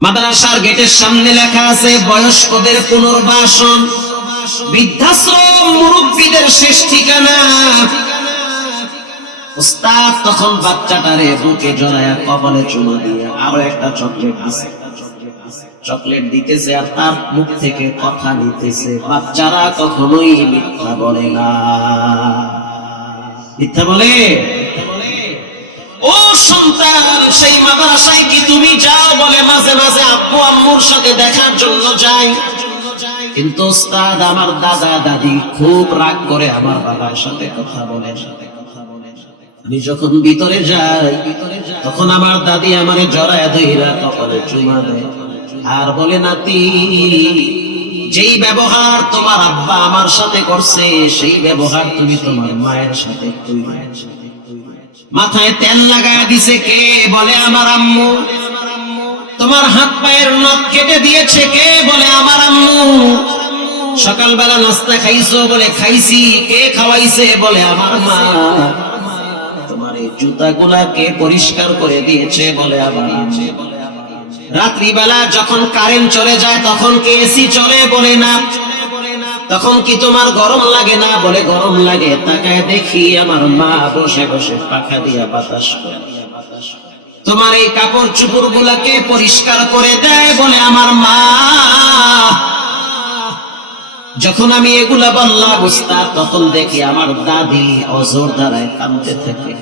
মাদ্রাসার গেটের সামনে লেখা আছে বয়স্কদের পুনর্বাসন, বৃদ্ধাশ্রম মুরব্বীদের শেষ ঠিকানা। উস্তাদ তখন বাচ্চাটারে বুকে জড়ায়া কপালে চুমা দিয়ে আরো একটা চকলেট দিছে। চকলেট দিতেছে আর তার মুখ থেকে কথা নিতেছে। বাচ্চারা কখনোই মিথ্যা বলে না। মিথ্যা বলে? ও সন্তান, সেই মাদ্রাসায় কি তুমি যাও? বলে মাঝে মাঝে আব্বু আম্মুর সাথে দেখার জন্য যাই, কিন্তু ওস্তাদ আমার দাদা দাদি খুব রাগ করে আমার বাবার সাথে কথা বলে। আমি যখন ভিতরে যাই তখন আমার দাদি আমারে জড়ায় ধইরা কপালে চুমা দেয় আর বলে, নাতি, যেই ব্যবহার তোমার আব্বা আমার সাথে করছে সেই ব্যবহার তুমি তোমার মায়ের সাথে করবে। মাথায় তেল লাগায় দিছে কে? বলে আমার আম্মু। তোমার হাত পায়ের নখ কেটে দিয়েছে কে? বলে আমার আম্মু। সকালবেলা নাস্তা খাইছো? বলে খাইছি। কে খাওয়াইছে? বলে আমার মা। তোমার এই জুতাগুলা কে পরিষ্কার করে দিয়েছে? বলে আমার আম্মু। রাত্রিবেলা যখন কারেন্ট চলে যায় তখন কে এসি চলে? বলে না। তখন কি তোমার গরম লাগে না? বলে গরম লাগে। তাকায় দেখি আমার মা বসে বসে পাখা দিয়া বাতাস করে। তোমার এই কাপড় চোপড় গুলাকে পরিষ্কার করে দেয়? বলে আমার মা। যখন আমি এগুলা বললাম উস্তাদ, তখন দেখি আমার দাদি অজর দ্বারায় কাঁদতে থাকে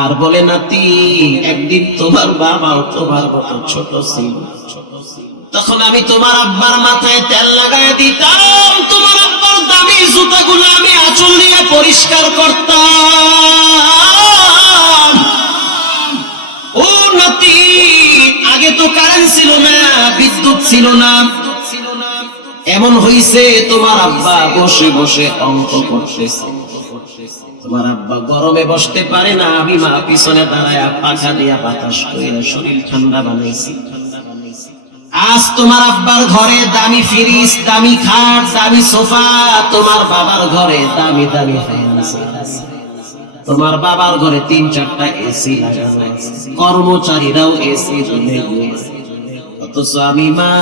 আর বলে, নাতি, একদিন তোমার বাবাও তোমার মতো ছোট ছিল। তখন আমি তোমার আব্বার মাথায় তেল লাগায় দিতাম, তোমার আব্বার দামি জুতাগুলো আমি আঁচল দিয়ে পরিষ্কার করতাম। ও নাতি, আগে তো কারেন্ট ছিল না, বিদ্যুৎ ছিল না, এমন হইছে তোমার আব্বা বসে বসে অঙ্ক করতেছে। তোমার আব্বা গরমে বসতে পারে না, আমি মা পিছনে দাঁড়ায় পাখা দিয়া বাতাস করে শরীর ঠান্ডা বানাইছি। আজ তোমার আব্বার ঘরে দামি ফ্রিজ, দামি খাট, দামি সোফা, তোমার বাবার ঘরে দামি দামি ফ্যান আছে। তোমার বাবার ঘরে 3-4টা এসি লাগানো আছে, কর্মচারীরাও এসি তুলে গিয়েছে। অথচ আমি মা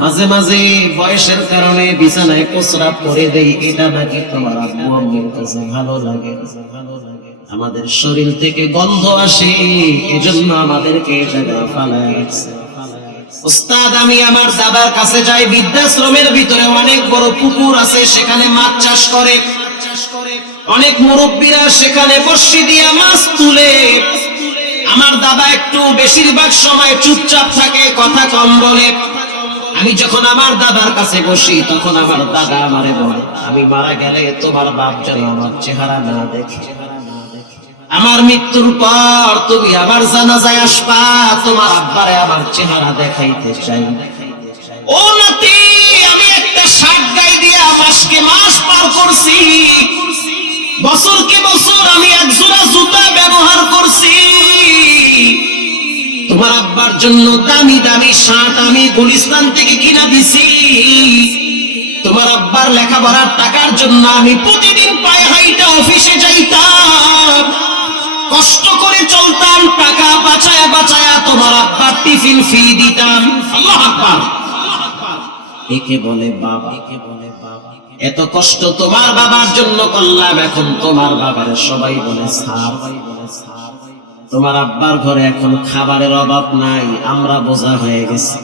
মাঝে মাঝে বয়সের কারণে বিছানায় প্রস্রাব করে দেই। এটা নাকি তোমার আব্বু আম্মুর কাছে ভালো লাগে। আমাদের শরীর থেকে গন্ধ আসে, এজন্য আমাদেরকে এই জায়গায় ফালায় রাখছে। উস্তাদ, আমি আমার দাদার কাছে যাই। বৃদ্ধাশ্রমের ভিতরে অনেক বড় পুকুর আছে, সেখানে মাছ চাষ করে। অনেক মুরব্বীরা সেখানে বর্শি দিয়া মাছ তুলে। আমার দাদা একটু বেশিরভাগ সময় চুপচাপ থাকে, কথা কম বলে। আমি যখন আমার দাদার কাছে বসি তখন আমার দাদা আমারে বলে, আমি মারা গেলে তোমার বাপ যেন আমার চেহারা না দেখে। আমার মৃত্যুর পর তুমি আবার জানাজায় আসবা, তোমার আব্বারে আমার চেহারা দেখাইতে চাই। ও নাতি, আমি একটা শার্ট গায়ে দিয়া মাসকে মাস পার করছি, বছরকে বছর আমি এক জোড়া জুতা ব্যবহার করছি। তোমার আব্বার জন্য দামি দামি শার্ট আমি গুলিস্তান থেকে কিনা দিছি। তোমার আব্বার লেখাপড়ার টাকার জন্য আমি প্রতিদিন পায়ে হাঁটা অফিসে যাইতাম, কষ্ট করে চলতাম, টাকা বাঁচায়া বাঁচায়া তোমার আব্বার টিফিন ফি দিতাম। আল্লাহু আকবার। একে বলে বাবা। এত কষ্ট তোমার বাবার জন্য করলাম, এখন তোমার বাবার সবাই বলে স্যার। তোমার আব্বার ঘরে এখন খাবারের অভাব নাই, আমরা বোঝা হয়ে গেছি।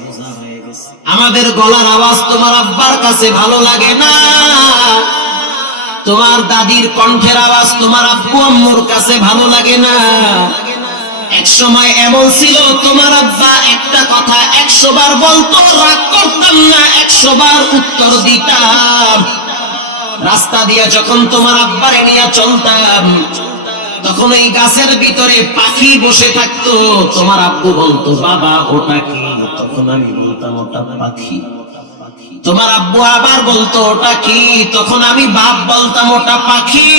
আমাদের গলার আওয়াজ তোমার আব্বার কাছে ভালো লাগে না। তোমার দাদির কণ্ঠের আওয়াজ তোমার আব্বু আম্মুর কাছে ভালো লাগে না। এক সময় এমন ছিল, তোমার আব্বা একটা কথা 100 বার বলতো, রাগ করতাম না, 100 বার উত্তর দিতাম। রাস্তা দিয়ে যখন তোমার আব্বারে নিয়ে চলতাম তখন এই গাছের ভিতরে পাখি বসে থাকতো। তোমার আব্বু বলতো, বাবা ওটা কি? তখন আমি বলতাম, ওটা পাখি। তোমার আব্বু আবার বলতো, ওটা কি? তখন আমি বাপ বলতাম, ওটা পাখি।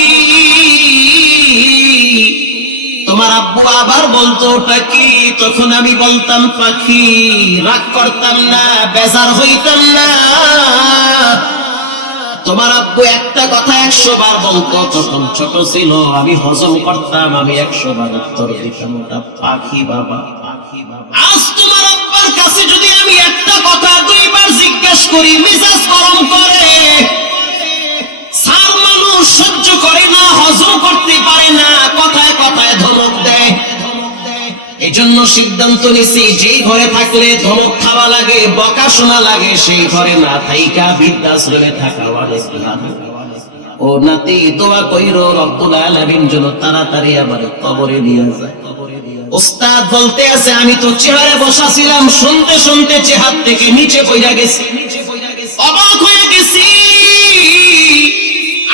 তোমার আব্বু আবার বলতো, ওটা কি? তখন আমি বলতাম, পাখি। রাগ করতাম না, বেজার হইতাম না। তোমার আব্বু একটা কথা 100 বার বলতো, তখন ছোট ছিল, আমি হজম করতাম, আমি 100 বার উত্তর দিতাম, ওটা পাখি বাবা। আজ তোমার আব্বা সিদ্ধান্ত নিছি যেই ঘরে থাকলে ধমক খাওয়া লাগে, বকা শোনা লাগে, সেই ঘরে না থাইকা বৃদ্ধাশ্রমে থাকা অনেক ভালো। ও নাতি দোয়া কইরো রব্বুল আলামিন যেন তাড়াতাড়ি আমার কবরে নিয়ে যায়। ওস্তাদ বলতে আছে আমি তো চেহারে বসা ছিলাম, শুনতে শুনতে চেহার থেকে নিচে পড়া গেছি, অবাক হয়ে গেছি।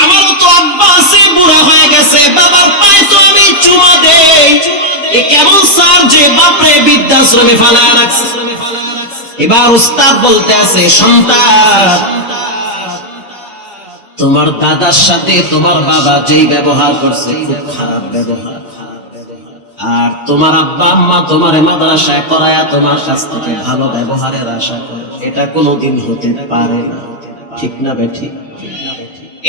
আমারও তো আব্বা আছে, বুড়া হয়ে গেছে, বাবার পায়ে তো আমি চুমা দেই, এ কেমন স্যার যে বাপরে বৃদ্ধাশ্রমে ফেলা রাখছে। এবার ওস্তাদ বলতে আছে সন্তান, তোমার দাদার সাথে তোমার বাবা যেই ব্যবহার করছে খুব খারাপ ব্যবহার, আর তোমার আব্বা আম্মা তোমার মাদ্রাসায় পড়ায়া তোমার কাছ থেকে ভালো ব্যবহারের আশা করে, এটা কোনোদিন হতে পারে না, ঠিক না বেঠিক?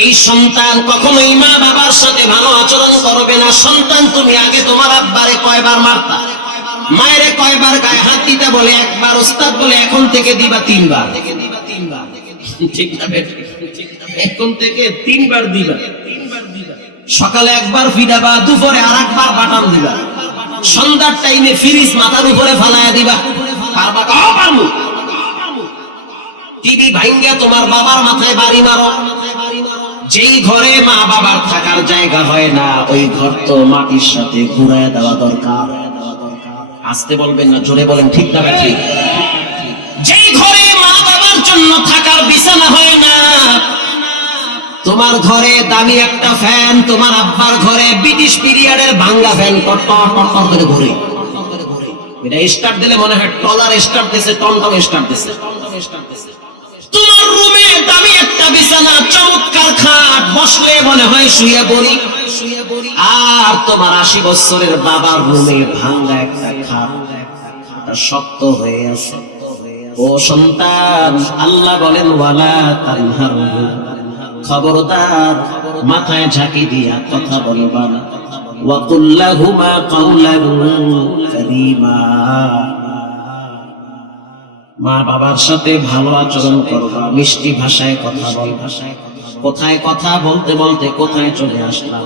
এই সন্তান কখনোই মা বাবার সাথে ভালো আচরণ করবে না। সন্তান তুমি আগে তোমার আব্বারে কয়বার মারতা, মায়েরে কয়বার গায়ে হাত দিতে বলে একবার, ওস্তাদ বলে এখন থেকে দিবা 3 বার, ঠিক না বেঠিক? এখন থেকে 3 বার দিবা। সকালে একবার ফিডাবা, দুপুরে আরেকবার বাটাম দিবা, সন্ধ্যার টাইমে ফ্রিজ মাথার উপরে ফালায়া দিবা। পারবা? পারবো। টিভি ভাঙ্গা তোমার বাবার মাথায় বাড়ি মারো। যেই ঘরে মা বাবার থাকার জায়গা হয় না, ওই ঘর তো মাটির সাথে ঘুরায় দেওয়া দরকার। আসতে বলবেন না, জোরে বলেন, ঠিক না ঠিক? যেই ঘরে মা বাবার জন্য থাকার বিছানা হয় না, তোমার ঘরে দামি একটা ফ্যান, তোমার আব্বার ঘরে ব্রিটিশ পিরিয়ডের ভাঙ্গা ফ্যান টটটট করে ঘুরে, এটা স্টার্ট দিলে মনে হয় টলার স্টার্ট দিছে, টমটম স্টার্ট দিছে। তোমার রুমে দামি একটা বিছানা, চমৎকার খাট, বসলে মনে হয় শুয়ে পড়ি, আর তোমার 80 বছরের বাবার রুমে ভাঙ্গা একটা খাট, শক্ত হয়ে আছে। ও সন্তান, আল্লাহ বলেন ওয়ালা তানহারু, খবরদার মাথায় ঝাঁকি দিয়া কথা বলবা না। ওয়া কুল লাহুমা কাওলান কারীমা, মা বাবার সাথে ভালো আচরণ করবা, মিষ্টি ভাষায় কথা বলবা। কোথায় কথা বলতে বলতে কোথায় চলে আসলাম।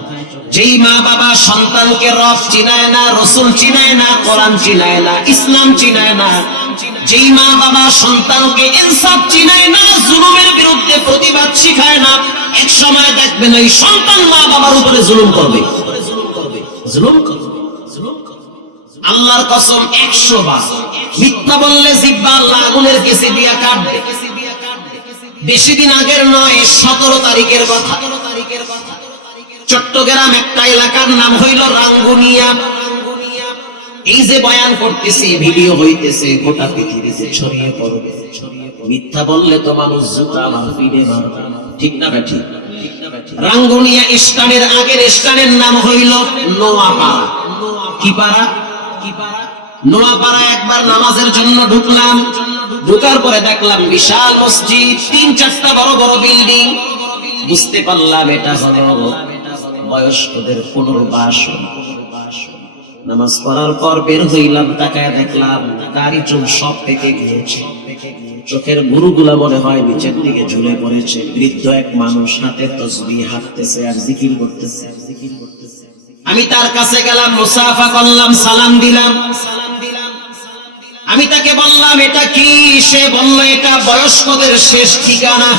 যেই মা বাবা সন্তানকে রব চিনায় না, রসুল চিনায় না, কোরআন চিনায় না, ইসলাম চিনায় না, যেই মা বাবা সন্তানকে ইনসাফ চিনায় না, জুলুমের বিরুদ্ধে প্রতিবাদ শিখায় না, এক সময় দেখবেন ওই সন্তান মা বাবার উপরে জুলুম করবে, জুলুম করবে। আল্লাহর কসম 100 বার মিথ্যা বললে জিহ্বা আল্লাহ আগুনের কেসে দিয়া কাটবে। বেশি দিন আগের নয়, 17 তারিখের কথা। চট্টগ্রাম একটা এলাকার নাম হইল রাঙ্গুনিয়া। এই যে বয়ান করতেছি, ভিডিও হইতেছে, গোটা পৃথিবীতে ছড়িয়ে পড়বে। মিথ্যা বললে তো মানুষ জুতা আমার ফিরে মারবে, ঠিক না ঠিক? রাঙ্গুনিয়া স্থানের আগের স্থানের নাম হইল নোয়াপাড়া। কি পাড়া? নোয়াপাড়া। একবার নামাজের জন্য ঢুকলাম, ঢুকার পরে দেখলাম বিশাল মসজিদ, 3-4টা বড় বড় বিল্ডিং। বুঝতে পারলাম এটা হলো বয়স্কদের পুনর্বাসন। নামাজ পড়ার পর বের হইলাম, তাকায় দেখলাম দাড়ি চুল সব পেকে গিয়েছে, চোখের গুরুগুলা মনে হয় নিচের দিকে ঝুলে পড়েছে। বৃদ্ধ এক মানুষ হাতে তসবিহ হাঁটতেছে আর জিকির করতেছে। আমি তার কাছে গেলাম, মুসাফা করলাম, সালাম দিলাম। আমি তাকে বললাম এটা কি? সে বলল এটা বয়স্কদের শেষ ঠিকানা।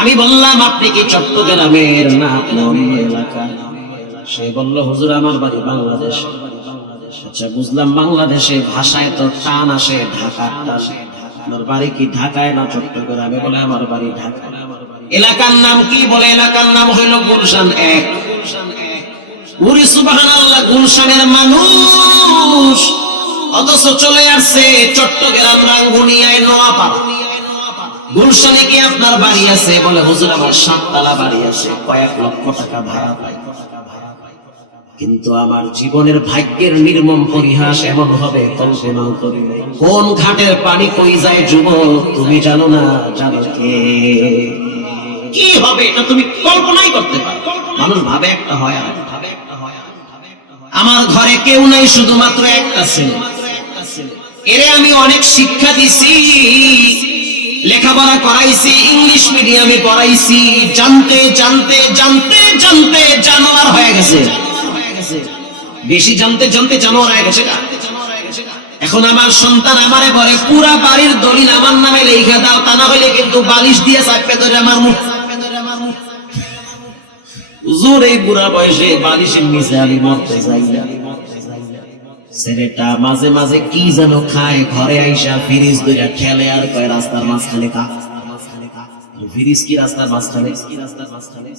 আমি বললাম আপনি কি চট্টগ্রামের না অন্য এলাকা? সে বলল হুজুর আমার বাড়ি বাংলাদেশে। আচ্ছা বুঝলাম, বাংলাদেশে ভাষায় তো টান আসে, ঢাকার টান। আমার বাড়ি কি ঢাকায় না চট্টগ্রামে? বলে আমার বাড়ি ঢাকা। এলাকার নাম কি? বলে এলাকার নাম হইল গুলশান 1। ওরে সুবহানাল্লাহ, গুলশানের মানুষ, অথচ চলে আসছে চট্টগ্রাম রাঙ্গুনিয়ায় নোয়াপাড়া। গুলশানে কি আপনার বাড়ি আছে? বলে হুজুর আমার 7 তলা বাড়ি আছে, কয়েক লক্ষ টাকা ভাড়া পাই। কিন্তু আমার জীবনের ভাগ্যের নির্মম পরিহাস এমন হবে কল্পনাও করি নাই। কোন ঘাটের পানি কই যায় যুবক তুমি জানো না? জানো কে? কি হবে এটা তুমি কল্পনাই করতে পারো? মানুষ ভাবে একটা হয় আর আমার ঘরে কেউ নাই, শুধুমাত্র একটা ছেলে। এরে আমি অনেক শিক্ষা দিছি, লেখাপড়া করাইছি, ইংলিশ মিডিয়ামে পড়াইছি। জানতে জানতে জানতে জানতে জানোয়ার হয়ে গেছে। বেশি জানতে জানতে জানোয়ার হয়ে গেছে। এখন আমার সন্তান আমারে বলে পুরা বাড়ির দলিল আমার নামে লেখা দাও, তা না হলে কিন্তু বালিশ দিয়ে চাপে ধরে আমার মুখ। হুজুর এই বুড়া বয়সে বালিশের নিচে আমি মরতে চাই না। ছেলেটা মাঝে মাঝে কি যেন খায়, ঘরে আইসা ফ্রিজ ধরে খেলে আর কয় রাস্তার মাঝখানে খা। ফ্রিজ কি রাস্তার মাঝখানে?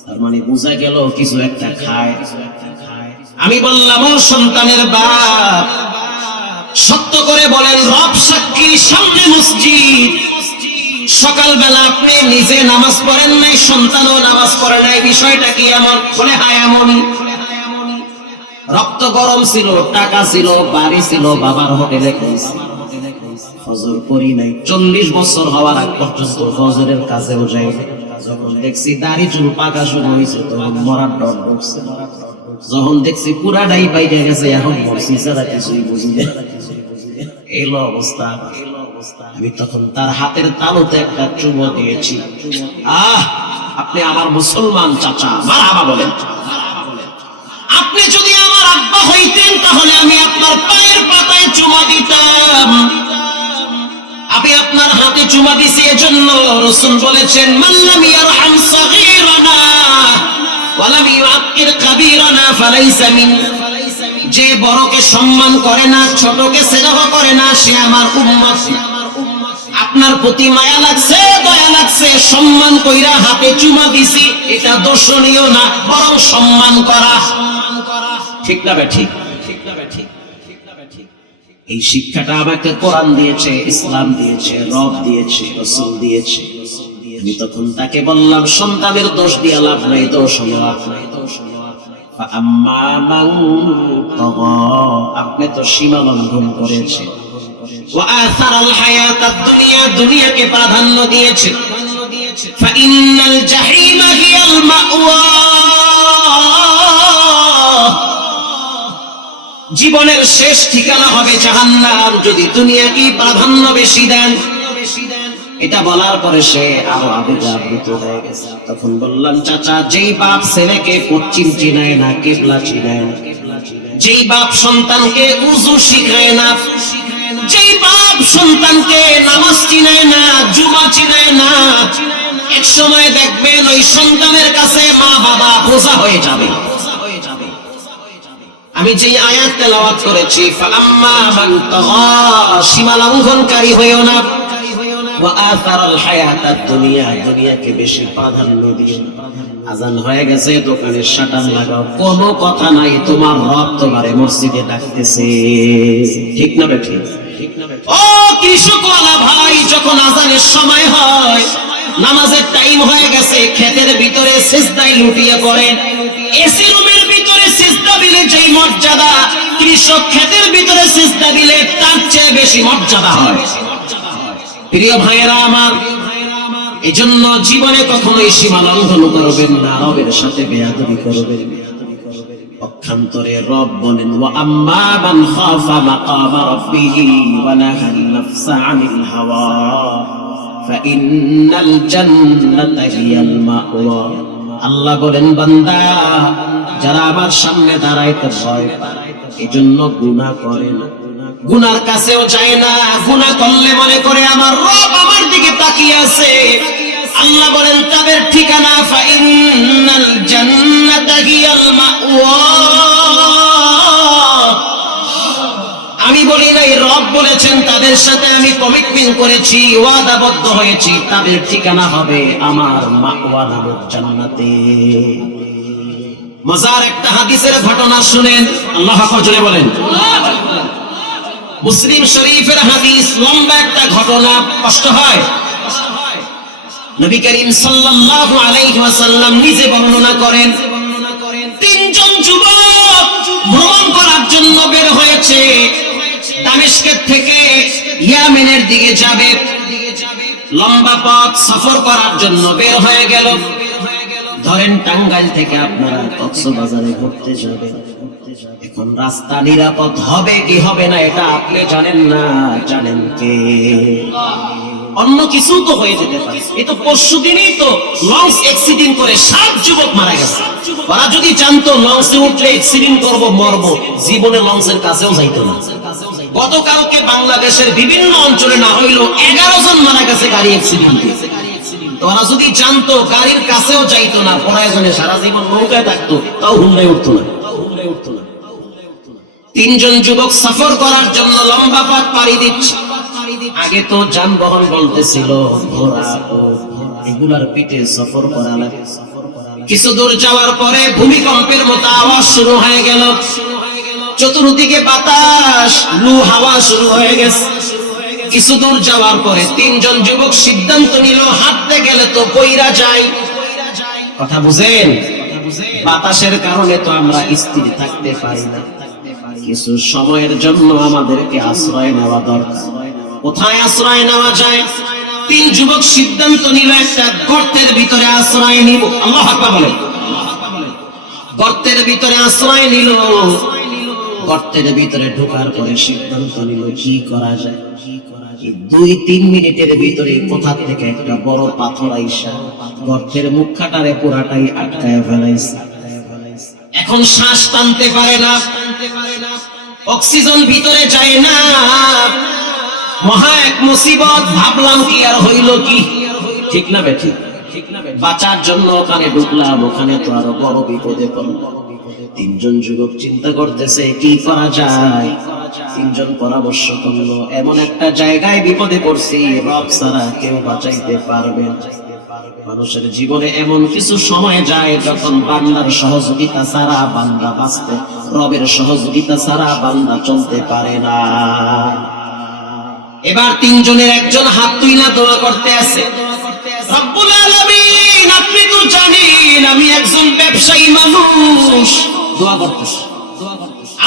তার মানে বোঝা গেল কিছু একটা খায়। আমি বললাম, ও সন্তানের বাপ, সত্য করে বলেন, রব সাক্ষী, সামনে মসজিদ, সকালবেলা আপনি নিজে নামাজ পড়েন নাই, সন্তানও নামাজ পড়ে নাই, বিষয়টা কি এমন? বলে হ্যাঁ এমনই। রক্ত গরম ছিল, টাকা ছিল, বাড়ি ছিল, বাবার হোটেলে ফজর পড়ি নাই, 40 বছর হওয়ার আগ পর্যন্ত ফজরের কাছেও যাই। যখন দেখছি দাড়ি চুল পাকা শুরু হয়েছে তখন মরার ডর ঢুকছে। যখন দেখছি পুরাটাই বাইরে গেছে, এখন মরছি ছাড়া কিছুই বুঝি না। এই অবস্থা। আমি তখন তার হাতের তালুতে একটা চুমো দিয়েছি। আপনি আমার মুসলমান চাচা, মারহাবা বলেন। আপনি যদি আমার আব্বা হইতেন তাহলে আমি আপনার পায়ের পাতায় চুমা দিতাম। আমি আপনার হাতে চুমা দিছি এজন্য রাসূল বলেছেন, মান লাম ইয়ারহাম সাগীরানা ওয়া লাম ইউআক্কির কাবীরানা ফালাইসা মিন। যে বড়কে সম্মান করে না, ছোটকে স্নেহ করে না, সে আমার উম্মত। আপনার প্রতি মায়া লাগছে, দয়া লাগছে, সম্মান কইরা হাতে চুমা দিছি, এটা দর্শনীয় না, বরং সম্মান করা। ঠিক না ঠিক? এই শিক্ষাটা আমাকে কোরআন দিয়েছে, ইসলাম দিয়েছে, রব দিয়েছে, রাসূল দিয়েছে। আমি তখন তাকে বললাম, সন্তানের দোষ দিয়ে লাভ নাই, দোষ হলো আপনার। আপনি তো সীমা লঙ্ঘন করেছেন। দুনিয়াকে প্রাধান্য দিয়েছে। জীবনের শেষ ঠিকানা হবে জাহান্নাম যদি দুনিয়াকে প্রাধান্য বেশি দেন। এটা বলার পরে সে আরো আবেগাপ্লুত হয়ে গেছে। তখন বললাম, চাচা, যেই বাপ ছেলেকে পশ্চিম চিনায় না, কিবলা চিনায় না, যেই বাপ সন্তানকে উযু শিখায় না, যেই বাপ সন্তানকে নামাজ চিনায় না, জুমা চিনায় না, এক সময় দেখবেন ওই সন্তানের কাছে মা বাবা বোঝা হয়ে যাবে। আমি যেই আয়াত তেলাওয়াত করেছি, ফাআম্মা মান তাগা, সীমা লঙ্ঘনকারী হইও না, ওয়া আসারাল হায়াতাদ দুনিয়া, দুনিয়াকে বেশি প্রাধান্য দিও। আজান হয়ে গেছে, দোকানের শাটার লাগাও, কোনো কথা নাই, তোমার রব তোমারে মসজিদে ডাকতেছে। ঠিক না বেঠি? ও কৃষকওয়ালা ভাই, যখন আজানের সময় হয়, নামাজের টাইম হয়ে গেছে, ক্ষেতের ভিতরে সিজদায় লুটিয়ে পড়েন। এসি রুমের ভিতরে সিজদা দিলে যেই মর্যাদা, কৃষক ক্ষেতের ভিতরে সিজদা দিলে তার চেয়ে বেশি মর্যাদা হয়। প্রিয় ভাইয়েরা আমার, এজন্য জীবনে কখনোই সীমা লঙ্ঘন করবেন না, রবের সাথে বেয়াদবি করবেন। পক্ষান্তরে রব বলেন, ওয়া আম্মা মান খাফা মাকামা রাব্বিহি ওয়া নাহান নাফসা আনিল হাওয়া ফাইন্নাল জান্নাতা হিয়াল মাওয়া। আল্লাহ বলেন, বান্দা, যারা আমার সামনে দাঁড়াইতে ভয় পায়, এজন্য গুনাহ করে না, গুনার কাছেও যায় না, গুনাহ করলে মনে করে আমার রব আমার দিকে তাকিয়ে আছে। আল্লাহ বলেন, তাদের ঠিকানা ফাইন্নাল জান্নাতা হিয়াল মাওয়া। আমি বলি নাই, রব বলেছেন, তাদের সাথে আমি কমিটমেন্ট করেছি, ওয়াদাবদ্ধ হয়েছি, তাদের ঠিকানা হবে আমার মাওয়া নামক জান্নাতে। মজার একটা হাদিসের ঘটনা শুনেন, আল্লাহু আকবার জোরে বলেন। মুসলিম শরীফের হাদিস, লম্বা একটা ঘটনা, কষ্ট হয়। নবী করিম সাল্লাল্লাহু আলাইহি ওয়াসাল্লাম নিজে বর্ণনা করেন, তিনজন যুবক ভ্রমণ করার জন্য বের হয়েছে। দামেস্কের থেকে ইয়ামেনের দিকে যাবে, লম্বা পথ সফর করার জন্য বের হয়ে গেল। ধরেন টাঙ্গাইল থেকে আপনারা কক্সবাজারে ঘুরতে যাবেন। এখন রাস্তা নিরাপদ হবে কি হবে না এটা আপনি জানেন না, জানেন কে? অন্য কিছু তো হয়ে যেতে পারে। এই তো পরশুদিনই তো লঞ্চ অ্যাক্সিডেন্ট করে 7 যুবক মারা গেছে। ওরা যদি জানতো লঞ্চে উঠলে অ্যাক্সিডেন্ট করব, মরব, জীবনে লঞ্চের কাছেও যাইতো না। গতকালকে বাংলাদেশের বিভিন্ন অঞ্চলে না হইলেও 11 জন মারা গেছে গাড়ি অ্যাক্সিডেন্টে। তোরা যদি জানতো গাড়ির কাছেও যাইতো না, প্রয়োজনে সারা জীবন নৌকায় থাকতো, তাও হুন্ডায় উঠতো না। 3 জন যুবক সফর করার জন্য লম্বা পথ পাড়ি দিচ্ছে। আগে তো যানবাহন বলতেছিল ঘোড়া ও এগুলার পিঠে সফর করা লাগে। কিছু দূর যাওয়ার পরে ভূমিকম্পের মতো আওয়াজ শুরু হয়ে গেল। চতুর্দিকে বাতাস, লু হাওয়া শুরু হয়ে গেছে। কিছু দূর যাওয়ার পরে 3 জন যুবক সিদ্ধান্ত নিল হাঁটতে গেলে তো পইরা যায়। কথা বুঝেন? বাতাসের কারণে তো আমরা স্থির থাকতে পারি না, কিছু সময়ের জন্য আমাদেরকে আশ্রয় নেওয়া দরকার। কোথায় আশ্রয় নেওয়া যায়? 3 যুবক সিদ্ধান্ত নিল একটা গর্তের ভিতরে আশ্রয় নিব। আল্লাহু আকবার বলেন। গর্তের ভিতরে আশ্রয় নিল। গর্তের ভিতরে ঢোকার পরে সিদ্ধান্ত নিল কি করা যায়। 2-3 মিনিটের ভিতরে কোথা থেকে একটা বড় পাথর আইসা গর্তের মুখখাটারে পুরাটাই আটকায় ফেলাইছে। এখন শ্বাস টানতে পারে না, অক্সিজেন ভিতরে যায় না। মহা এক মুসিবত। ভাবলাম কি আর হইল কি, ঠিক না বেঠিক? বাঁচার জন্য ওখানে ঢুকলাম, ওখানে তো আরো বড় বিপদে পড়লাম। 3 জন যুবক চিন্তা করতেছে কি করা যায়। 3 জন পরামর্শ করলো এমন একটা জায়গায় বিপদে পড়ছি, রব ছাড়া কেউ বাঁচাইতে পারবে না। মানুষের জীবনে এমন কিছু সময় যায় যখন বান্দার সহযোগিতা ছাড়া বান্দা বাঁচতে, রবের সহযোগিতা ছাড়া বান্দা চলতে পারে না। এবার 3 জনের একজন হাত তুইলা দোয়া করতে আছে, রব্বুল আলামিন আপনি তো জানেন আমি একজন ব্যবসায়ী মানুষ। দোয়া করতেছে,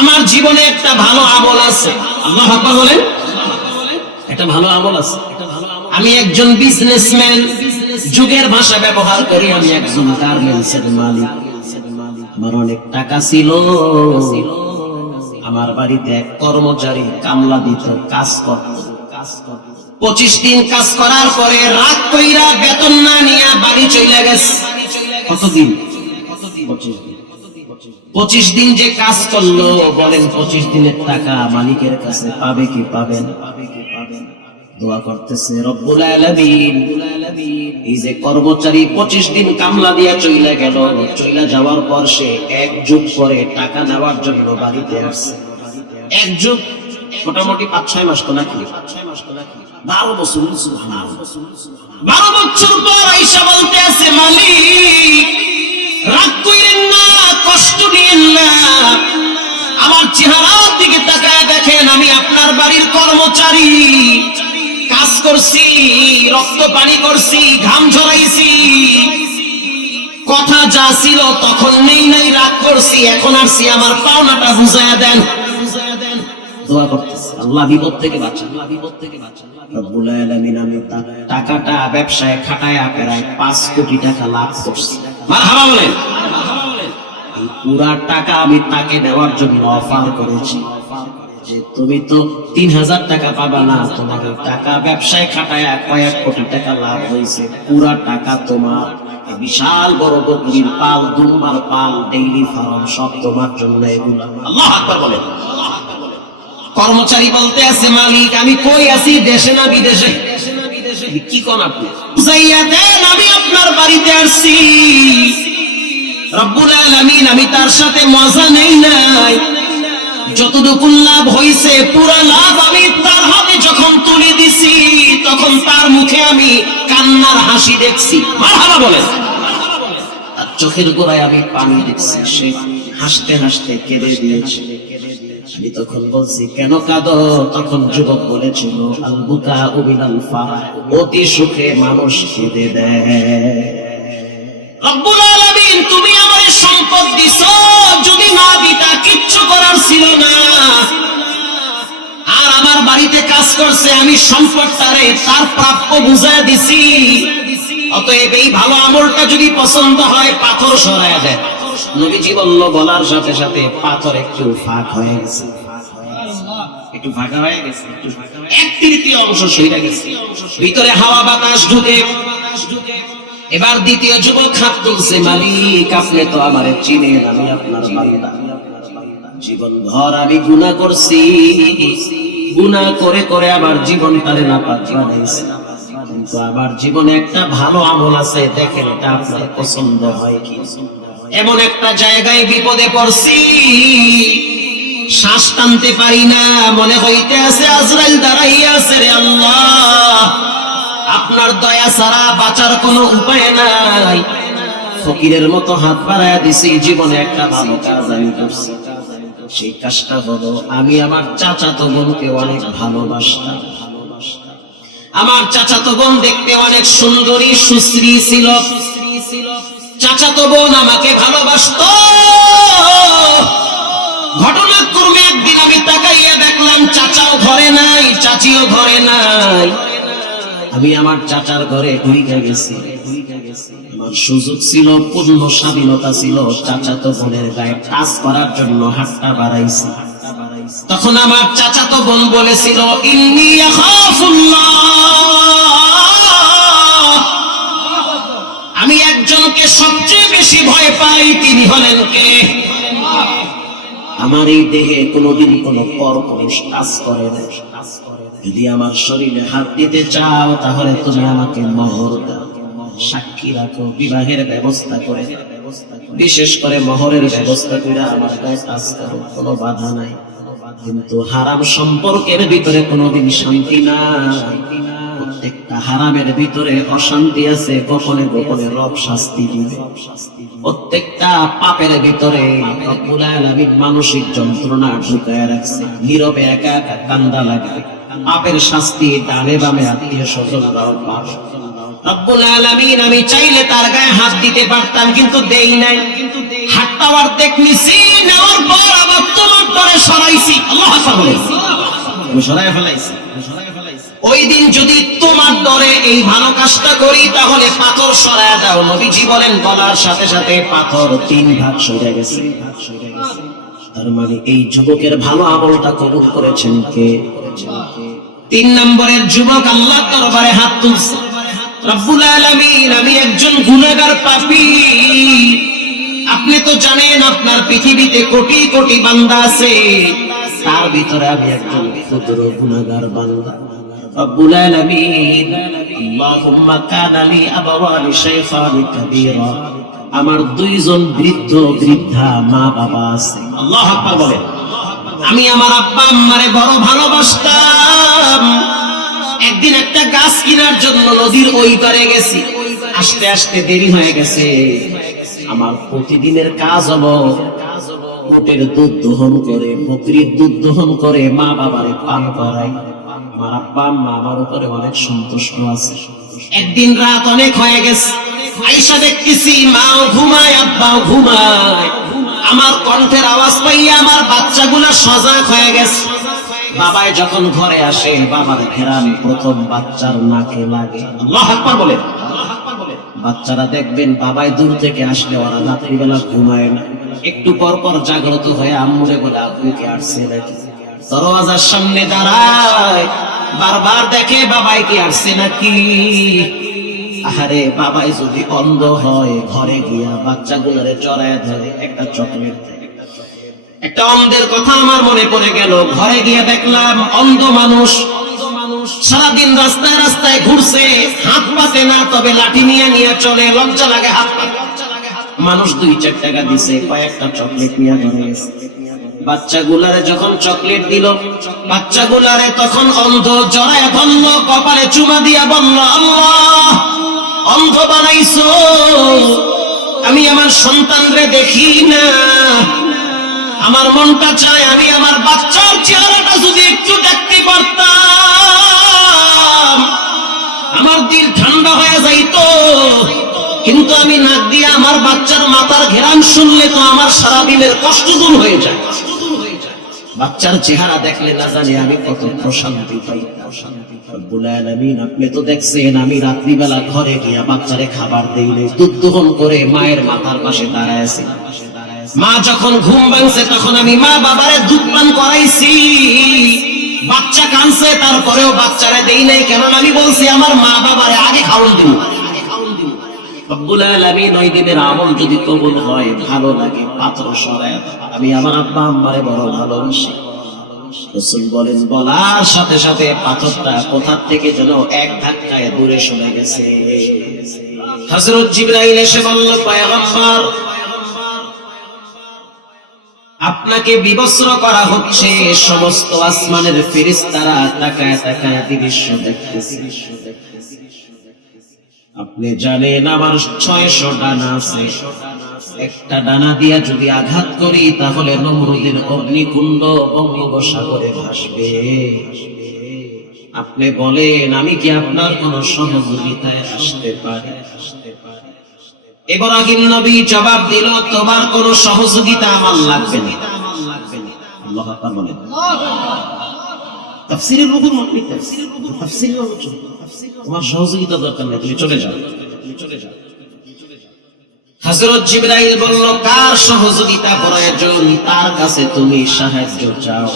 আমার জীবনে একটা ভালো আমল আছে। আল্লাহু আকবার বলেন। একটা ভালো আমল আছে। আমি একজন বিজনেসম্যান, যুগের ভাষা ব্যবহার করি, আমি একজন গার্মেন্টসের মালিক। আমার অনেক টাকা ছিল। আমার বাড়িতে এক কর্মচারী কামলা দিত, কাজ করত। 25 দিন কাজ করার পরে রাগ কইরা বেতন না নিয়ে বাড়ি চলে গেছে। কতদিন? 25 দিন যে কাজ করলো, বলেন 25 দিনের টাকা মালিকের কাছে পাবে কি পাবে না? দোয়া করতেছে রব্বুল আলামিন এই যে কর্মচারী 25 দিন কামলা দিয়া চলে গেল, চলে যাওয়ার পর সে 1 যুগ পরে টাকা নেওয়ার জন্য বাড়িতে আসছে। 1 যুগ মোটামুটি 5-6 মাস তো নাকি? 12 বছর। 12 বছর পর আয়েশা বলতে আছে মালিক রাগ কইরেন না, কষ্ট নিয়েন না, আমার চেহারার দিকে তাকায় দেখেন আমি আপনার বাড়ির কর্মচারী, কাজ করছি, রক্ত পানি করছি, ঘাম ঝরাইছি, কথা যা ছিল তখন নেই নাই, রাগ করছি, এখন আসছি, আমার পাওনাটা বুঝায়া দেন। দোয়া করতেছে আল্লাহ বিপদ থেকে বাঁচান, আল্লাহ বিপদ থেকে বাঁচান। রব্বুল আলামিন আমি টাকাটা ব্যবসায় খাটায়া প্রায় 5 কোটি টাকা লাভ করছি। মারহাবা বলেন। এই পুরা টাকা আমি তাকে দেওয়ার জন্য অফার করেছি যে তুমি তো 3000 টাকা পাবা না, তোমার টাকা ব্যবসায় খাটায়া কয়েক কোটি টাকা লাভ হয়েছে, পুরা টাকা তোমার। বিশাল বড় বকরির পাল, দুম্বার পাল, ডেইরি ফার্ম সব তোমার জন্য এগুলো। আল্লাহু আকবার বলেন। কর্মচারী বলতে আছে মালিক আমি কই আছি, দেশে না বিদেশে? কি কোন আপনি? বুঝাইয়া দেন আমি আপনার বাড়িতে আসছি। রব্বুল আলামিন আমি তার সাথে মজা নেই নাই, যতটুকু লাভ হইছে পুরা লাভ আমি তার হাতে যখন তুলে দিছি তখন তার মুখে আমি কান্নার হাসি দেখছি। মারহাবা বলেন। তার চোখের গোড়ায় আমি পানি দেখছি, সে হাসতে হাসতে কেঁদে দিয়েছে। আমি তখন বলছি কেন কাঁদো? তখন যুবক বলেছিল আল বুকা মিনাল ফারাহ, অতি সুখে মানুষ কেঁদে দেয়। রব্বুল আলামিন তুমি আমারে সম্পদ দিছো, যদি না দিতা কিচ্ছু করার ছিল না। আর আমার বাড়িতে কাজ করছে, আমি সম্পদটারে তার প্রাপ্য বুঝায় দিছি। অতএব এই ভালো আমলটা যদি পছন্দ হয় পাথর সরায়া দেয়। নবীজি বলল বলার সাথে সাথে পাথর একটু ফাঁক হয়ে গেছে, একটু ফাঁকা হয়ে গেছে, 1/3 অংশ সইরা গেছে, ভিতরে হাওয়া বাতাস ঢুকে। এবার দ্বিতীয় যুবক হাত তুলছে, মালিক আপনি তো আমারে চিনেন, আমি আপনার বান্দা, জীবন ভর আমি গুনাহ করছি, গুনাহ করে করে আবার জীবনটারে নাপাক বানাইছি, কিন্তু আবার জীবনে একটা ভালো আমল আছে, দেখেন এটা আপনার পছন্দ হয় কি। এমন একটা জায়গায় বিপদে পড়ছি, শ্বাস টানতে পারি না, মনে হইতে আছে আজরাইল দাঁড়াইয়া আছে, রে আল্লাহ আপনার দয়া ছাড়া বাঁচার কোনো উপায় নাই। ফকিরের মতো হাত বাড়ায়া দিছি, জীবনে একটা ভালো কাজ আমি করছি। সেই কাজটা হলো, আমি আমার চাচাতো বোনকে অনেক ভালোবাসতাম। আমার চাচাতো বোন দেখতে অনেক সুন্দরী সুশ্রী ছিল। চাচাতো বোন আমাকে ভালোবাসতো। ঘটনাক্রমে একদিন আমি তাকাইয়া দেখলাম চাচাও ঘরে নাই, চাচিও ঘরে নাই। আমি আমার চাচার ঘরে ঢুকে গেছি। আমার সুযোগ ছিল, পূর্ণ স্বাধীনতা ছিল, চাচাতো বোনের গায়ে টাচ করার জন্য হাতটা বাড়াইছি। তখন আমার চাচাতো বোন বলেছিল, ইন্নী আখাফুল্লাহ, আমি একজনকে সবচেয়ে বেশি ভয় পাই, তিনি হলেন কে? আমার এই দেহে কোনোদিন কোনো পরপুরুষ টাচ করে না। যদি আমার শরীরে হাত দিতে চাও তাহলে তুমি আমাকে মোহর দাও, সাক্ষী রাখো, বিবাহের ব্যবস্থা করে, বিশেষ করে মোহরের ব্যবস্থা করে আমার গায়ে টাচ করো, কোনো বাধা নাই। কিন্তু হারাম সম্পর্কের ভিতরে কোনোদিন শান্তি নাই। প্রত্যেকটা হারামের ভিতরে অশান্তি আছে, গোপনে গোপনে রব শাস্তি দিবে। প্রত্যেকটা পাপের ভিতরে রব্বুল আলামিন মানসিক যন্ত্রণা ঢুকায় রাখছে, নীরবে একা একা কান্দা লাগে। পাপের শাস্তি ডানে বামে আত্মীয় স্বজনরাও পাবে। রব্বুল আলামিন আমি চাইলে তার গায়ে হাত দিতে পারতাম, কিন্তু দেই নাই। হাতটা অর্ধেক নিছি, নেওয়ার পর আবার তোমার ডরে সরাইছি। আল্লাহু আকবার, আমি সরাই ফেলাইছি। ওই দিন যদি তোমার ডরে এই ভালো কাজটা করি তাহলে পাথর সরায় দাও। নবীজি বলেন বলার সাথে সাথে পাথর 3 ভাগ সরে গেছে। তার মানে এই যুবকের ভালো আমলটা কবুল করেছেন কে? 3 নম্বরের যুবক আল্লাহর দরবারে হাত তুলছে। রব্বুল আলামিন, আমি একজন গুনাহগার পাপী। আপনি তো জানেন আপনার পৃথিবীতে কোটি কোটি বান্দা আছে, তার ভিতরে আমি একজন ক্ষুদ্র গুনাহগার বান্দা। রব্বুল আলামিন, আল্লাহুম্মা কানা লি আবাওয়ানি শাইখানি কাবীরা, আমার 2 জন বৃদ্ধ বৃদ্ধা মা বাবা আছে। আল্লাহু আকবার বলেন। আমি আমার আব্বা আম্মারে বড় ভালোবাসতাম। একদিন একটা গাছ কেনার জন্য নদীর ওই পারে গেছি, আসতে আসতে দেরি হয়ে গেছে। আমার প্রতিদিনের কাজ হলো উটের দুধ দহন করে, বকরির দুধ দহন করে মা বাবারে পান করাই। আমার আব্বা আম্মা আমার উপরে অনেক সন্তুষ্ট আছে। একদিন রাত অনেক হয়ে গেছে, আইসা দেখতেছি মাও ঘুমায়, আব্বাও ঘুমায়। আমার কণ্ঠের আওয়াজ পাইয়া আমার বাচ্চাগুলা সজাগ হয়ে গেছে। বাবাই যখন ঘরে আসে, বাবার ঘেরান প্রথম বাচ্চার নাকে লাগে। আল্লাহু আকবার বলে। বাচ্চারা দেখবেন বাবাই দূর থেকে আসলে ওরা রাত্রিবেলা ঘুমায় না, একটু পর পর জাগ্রত হয়ে আম্মুরে বলে আব্বুকে আসছে নাকি। দরওয়াজার সামনে দাঁড়ায়, বারবার দেখে বাবাই কি আসছে নাকি। আরে বাবাই যদি অন্ধ হয়, ঘরে গিয়া বাচ্চাগুলোরে জড়ায় ধরে একটা চকলেট দেয়। একটা অন্ধের কথা আমার মনে পড়ে গেল। ঘরে গিয়ে দেখলাম অন্ধ মানুষ সারাদিন রাস্তায় রাস্তায় ঘুরছে, হাত পাতে না, তবে লাঠি নিয়ে নিয়ে চলে, লজ্জা লাগে হাত পাতে। মানুষ 2-4 টাকা দিছে, কয়েকটা চকলেট নিয়ে ঘরে গেছে। বাচ্চাগুলারে যখন চকলেট দিল, বাচ্চাগুলারে তখন অন্ধ জড়ায় ধরল, কপালে চুমা দিয়া বলল, আল্লাহ অন্ধ বানাইছো, আমি আমার সন্তানরে দেখি না। আমার মনটা চায় আমি আমার বাচ্চার চেহারাটা যদি একটু দেখতে পারতাম, আমার দিল ঠান্ডা হয়ে যাইতো। কিন্তু আমি নাক দিয়ে আমার বাচ্চার মাথার ঘেরান শুনলে তো আমার সারা দিনের কষ্ট দূর হয়ে যায়। বাচ্চার চেহারা দেখলে না জানি আমি কত প্রশান্তি পাই। রব্বুল আলামিন, আপনি তো দেখছেন আমি রাত্রিবেলা ঘরে গিয়া বাচ্চারে খাবার দেই নাই, দুধ দহন করে মায়ের মাথার পাশে দাঁড়ায় আছি। মা যখন ঘুম ভাঙছে তখন আমি মা বাবারে দুধ পান করাইছি। বাচ্চা কাঁদছে, তারপরেও বাচ্চারে দেই নাই, কারণ আমি বলছি আমার মা বাবারে আগে খাওয়ান দিব। রব্বুল আলামিন, ওই দিনের আমল যদি কবুল হয়, ভালো লাগে, পাথর সরায়। আমি আমার আব্বা আম্মারে বড় ভালোবাসি। রাসূল বলেন বলার সাথে সাথে পাথরটা কোথা থেকে যেন এক ধাক্কায় দূরে সরে গেছে। হযরত জিবরাইল এসে বলল, পয়গম্বর আপনাকে বিবস্ত্র করা হচ্ছে। সমস্ত আসমানের ফেরেশতারা তাকায় তাকায় দৃশ্য দেখতেছে। আপনি জানেন আমার 600 ডানা আছে, একটা ডানা দিয়া যদি আঘাত করি তাহলে নমরুদের অগ্নিকুণ্ড বঙ্গোপসাগরে ভাসবে। আপনি বলেন আমি কি আপনার কোন সহযোগিতায় আসতে পারি? ইব্রাহিম নবী জবাব দিল, তোমার কোন সহযোগিতা আমার লাগবে না। আল্লাহু আকবার বলেন। তাফসীরের নতুন মতলব তাফসীরের আলোচনা, তোমার সহযোগিতা দরকার নেই, তুমি চলে যাও। হযরত জিবরাইল বলল, কার সহযোগিতা প্রয়োজন? তার কাছে তুমি সাহায্য চাও।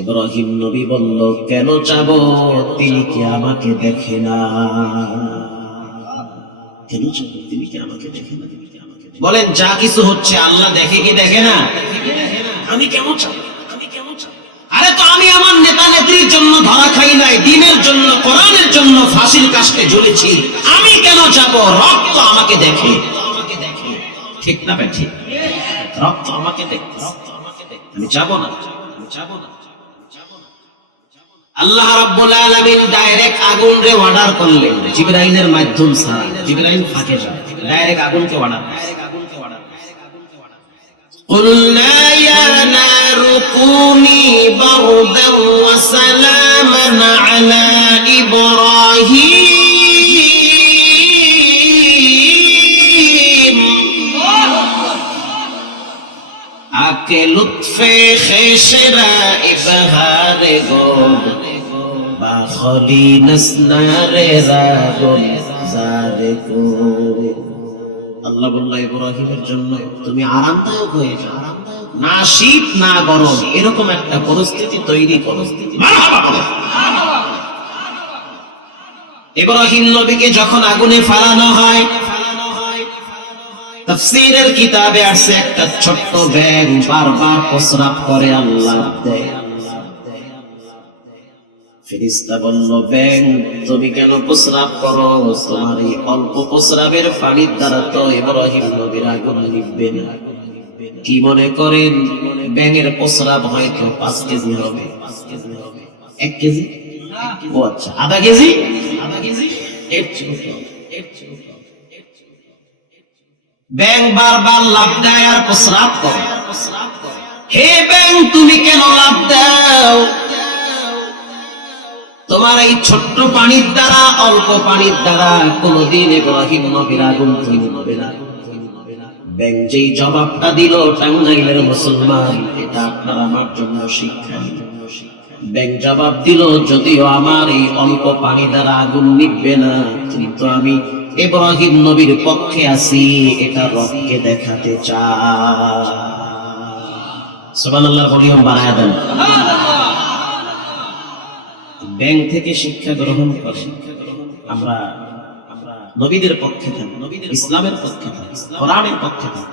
ইব্রাহিম নবী বলল, কেন চাবো? তিনি কি আমাকে দেখে না? কেন চাবো? তিনি কি আমাকে দেখে না? বলেন, যা কিছু হচ্ছে আল্লাহ দেখে কি দেখে না? আমি কেন চাবো? আরে তো আমি আমার নেতা নেত্রীর জন্য ধরা খাই নাই, দ্বীনের জন্য, কোরআনের জন্য ফাঁসির কাস্টে ঝুলেছি, আমি কেন যাব? রক্ত আমাকে দেখে, ঠিক না ভাই? ঠিক, রক্ত আমাকে দেখে, আমি যাব না। আল্লাহ রাব্বুল আলামিন ডাইরেক্ট আগুন রে অর্ডার করলেন জিবরাইলের মাধ্যম ছাড়া। জিবরাইল ফাঁকে যায়, ডাইরেক্ট আগুনকে অর্ডার করে। قُلْنَا يَا نَارُ كُونِي بَرْدًا وَسَلَامًا عَلَى إِبْرَاهِيمَ আকে লুৎফে খেশরা ইবহারে গো বাখলি নসনারে রাগম জারে গো। আল্লাহ বলল, ইব্রাহিমের জন্য তুমি আরামদায়ক হয়ে যাও, না শীত না গরম, এরকম একটা পরিস্থিতি তৈরি করো। মারহাবা বলো। ইব্রাহিম নবীকে যখন আগুনে ফালানো হয়, তাফসীরের কিতাবে আছে একটা ছোট্ট ব্যাঙ বারবার প্রস্রাব করে আল্লাহ দেয়। ফেরেশতা বলল, ব্যাঙ তুমি কেন প্রস্রাব করো? তোমার এই অল্প প্রস্রাবের পানির দ্বারা তো ইব্রাহিম নবীর আগুন নিভবে না। কি মনে করেন ব্যাঙের প্রস্রাব হয়তো 5 কেজি হবে? 1 কেজি? ও আচ্ছা, আধা কেজি? এর চেয়ে কম। ব্যাঙ বারবার লাফ দেয় আর প্রস্রাব করে। হে ব্যাঙ তুমি কেন লাফ দাও? তোমার এই ছোট্ট পানির দ্বারা, অল্প পানির দ্বারা কোনদিন ইব্রাহিম নবীর আগুন নিভবে না। ব্যাঙ যেই জবাবটা দিল, টাঙ্গাইলের মুসলমান, এটা আপনার আমার জন্য শিক্ষা। ব্যাঙ জবাব দিল, যদিও আমার এই অল্প পানি দ্বারা আগুন নিভবে না, কিন্তু আমি ইব্রাহিম নবীর পক্ষে আছি, এটা রবকে দেখাতে চাই। সুবহানাল্লাহ বলিও বাড়ায় দেন। ব্যাংক থেকে শিক্ষা গ্রহণ করে আমরা নবীদের পক্ষে থাকি, ইসলামের পক্ষে থাকি, কোরআনের পক্ষে থাকি।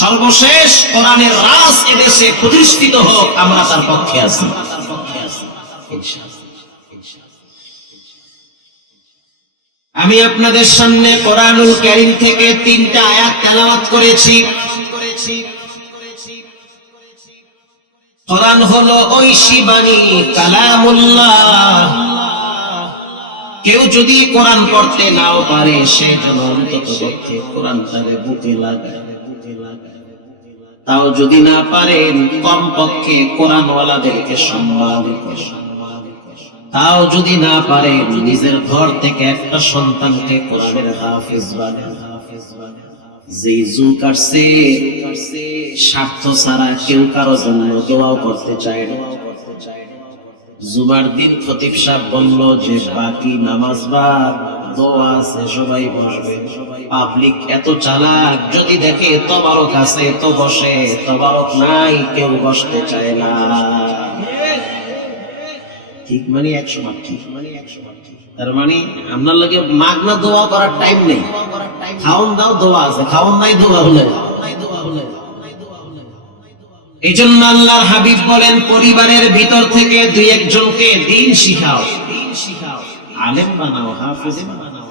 সর্বশেষ কোরআনের রাজ এদেশে প্রতিষ্ঠিত হোক, আমরা তার পক্ষে আছি। আমি আপনাদের সামনে কোরআনুল কারীম থেকে 3টা আয়াত তেলাওয়াত করেছি। কোরআন হলো ঐশী বাণী, কালামুল্লাহ। কেউ যদি কোরআন পড়তে নাও পারে, সে যেন অন্ততপক্ষে কোরআন তারে বুকে লাগায়। তাও যদি না পারেন, কমপক্ষে কোরআনওয়ালাদেরকে সম্মান করে। তাও যদি না পারেন, নিজের ঘর থেকে একটা সন্তানকে কোরআনের হাফেজ বানান। যে যুগ আসছে, স্বার্থ ছাড়া কেউ কারো জন্য দোয়াও করতে চায় না। জুমার দিন খতিব সাহেব বলল যে বাকি নামাজ বাদ, দোয়া আছে, সবাই বসবে। পাবলিক এত চালাক, যদি দেখে তবারক আছে তো বসে, তবারক নাই কেউ বসতে চায় না। ঠিক মানে 100 বার ঠিক। তার মানে আপনার লাগে মাগনা দোয়া করার টাইম নেই। খাওন দাও দোয়া আছে, খাওন নাই দোয়া হলে। এই জন্য আল্লাহর হাবিব বলেন, পরিবারের ভিতর থেকে দুই একজনকে দ্বীন শিখাও, আলেম বানাও, হাফেজ বানাও।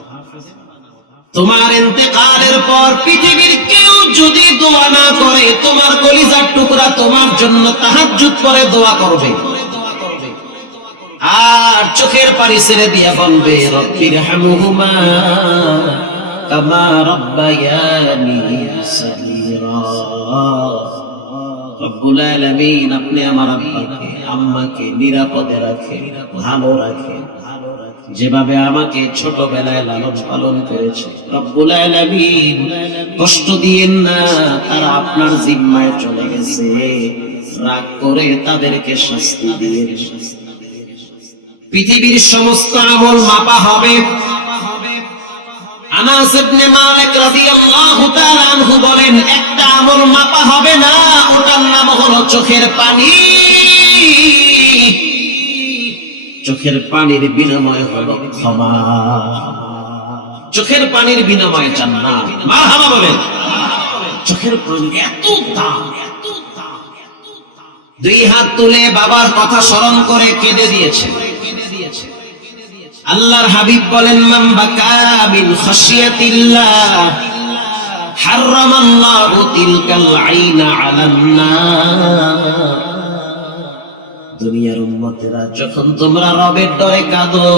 তোমার ইন্তেকালের পর পৃথিবীর কেউ যদি দোয়া না করে, তোমার কলিজার টুকরা তোমার জন্য তাহাজ্জুদ করে দোয়া করবে, আর চোখের পানি ছেড়ে দিয়া বলবে, রব্বিরহামহুমা কামা রাব্বায়ানি সগীরা। রব্বুল আলামিন, আপনি আমার আব্বাকে আম্মাকে নিরাপদে রাখেন, ভালো রাখেন, যেভাবে আমাকে ছোটবেলায় লালন পালন করেছে। রব্বুল আলামিন, কষ্ট দিয়েন না, তারা আপনার জিম্মায় চলে গেছে, রাগ করে তাদেরকে শাস্তি দিয়েন। পৃথিবীর সমস্ত আমল মাপা হবে। আনাস ইবনে মালিক রাদিয়াল্লাহু তাআলা আনহু বলেন, একটা আমল মাপা হবে না, ওটার নাম হলো চোখের পানি। চোখের পানির বিনিময় হলো ক্ষমা, চোখের পানির বিনিময়ে জান্নাত। মারহাবা বলেন। চোখের পানি এত দাম, দুই হাত তুলে বাবার কথা স্মরণ করে কেঁদে দিয়েছে। আল্লাহর হাবিব বলেন, মান বাকা মিন খাশিয়াতিল্লাহ হারামাল্লাহু তিলকাল আইনা আলান নার। দুনিয়ার উম্মতেরা, যখন তোমরা রবের ডরে কাঁদো,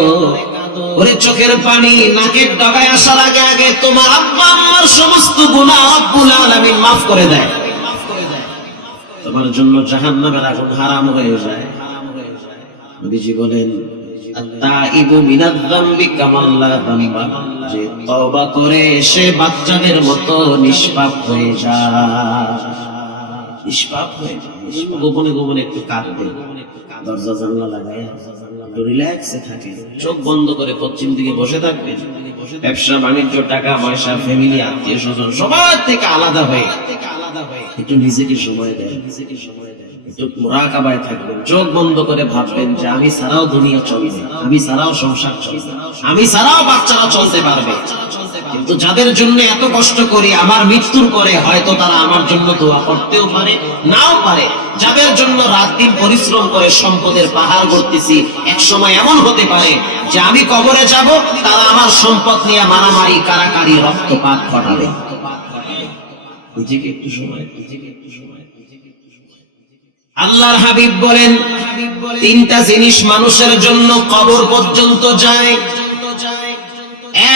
ওরে চোখের পানি নাকের ডগায় আসার আগে আগে তোমার আব্বা আম্মার সমস্ত গুনাহ রব্বুল আলামিন মাফ করে দেয়। তোমার জন্য জাহান্নামের আগুন হারাম হয়ে যায়। নবীজি বলেন, আত-তাইবু মিনায যামবি কামান লা যামবা, যে তওবা করে সে বাচ্চাদের মতো নিষ্পাপ হয়ে যায়। নিষ্পাপ হয়ে যায়, গোপনে গোপনে একটু কাঁদবে, দরজা জানলা লাগায় রিল্যাক্সে থাকে, চোখ বন্ধ করে পশ্চিম দিকে বসে থাকবে, ব্যবসা বাণিজ্য, টাকা পয়সা, ফ্যামিলি, আত্মীয় স্বজন সবার থেকে আলাদা হয়ে একটু নিজেকে সময় দেয়, একটু মুরাকাবায় থাকবেন, চোখ বন্ধ করে ভাববেন যে আমি ছাড়াও দুনিয়া চলবে, আমি ছাড়াও সংসার চলবে, আমি ছাড়াও বাচ্চারা চলতে পারবে। কিন্তু যাদের জন্য এত কষ্ট করি, আমার মৃত্যুর পরে হয়তো তারা আমার জন্য দোয়া করতেও পারে, নাও পারে। যাদের জন্য রাত দিন পরিশ্রম করে সম্পদের পাহাড় গড়তেছি, এক সময় এমন হতে পারে যে আমি কবরে যাব, তারা আমার সম্পদ নিয়ে মারামারি, কারাকারি, রক্তপাত ঘটাবে। নিজেকে একটু সময়, আল্লাহর হাবিব বলেন, তিনটা জিনিস মানুষের জন্য কবর পর্যন্ত যায়।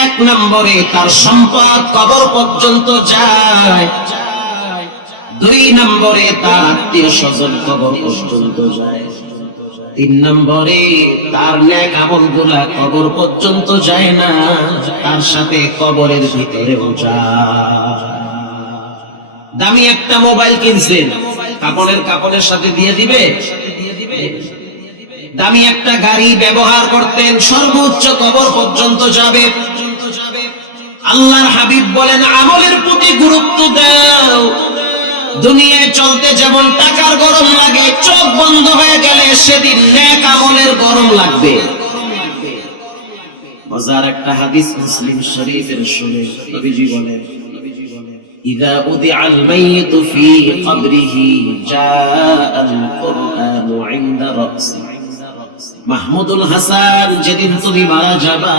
এক নম্বরে তার সম্পদ কবর পর্যন্ত যায়, দুই নম্বরে তার আত্মীয় স্বজন কবর পর্যন্ত যায়, তিন নম্বরে তার নেক আমলগুলা কবর পর্যন্ত যায় না, তার সাথে কবরের ভিতরেও যায়। দামি একটা মোবাইল কিনছেন, কাপড়ের সাথে দিয়ে দিবে? দামি একটা গাড়ি ব্যবহার করতেন, সর্বোচ্চ কবর পর্যন্ত যাবে। আল্লাহর হাবিব বলেন, আমলের প্রতি গুরুত্ব দাও। দুনিয়ায় চলতে যেমন টাকার গরম লাগে, চোখ বন্ধ হয়ে গেলে সেদিন নেক আমলের গরম লাগবে। মজার একটা হাদিস মুসলিম শরীফের শুনে নবীজি বলেন, ইযা উদিআল মাইয়িতু ফি কবরিহি জাআল কুরআনু ইনদা রাসি। মাহমুদুল হাসান, যেদিন তুমি মারা যাবা,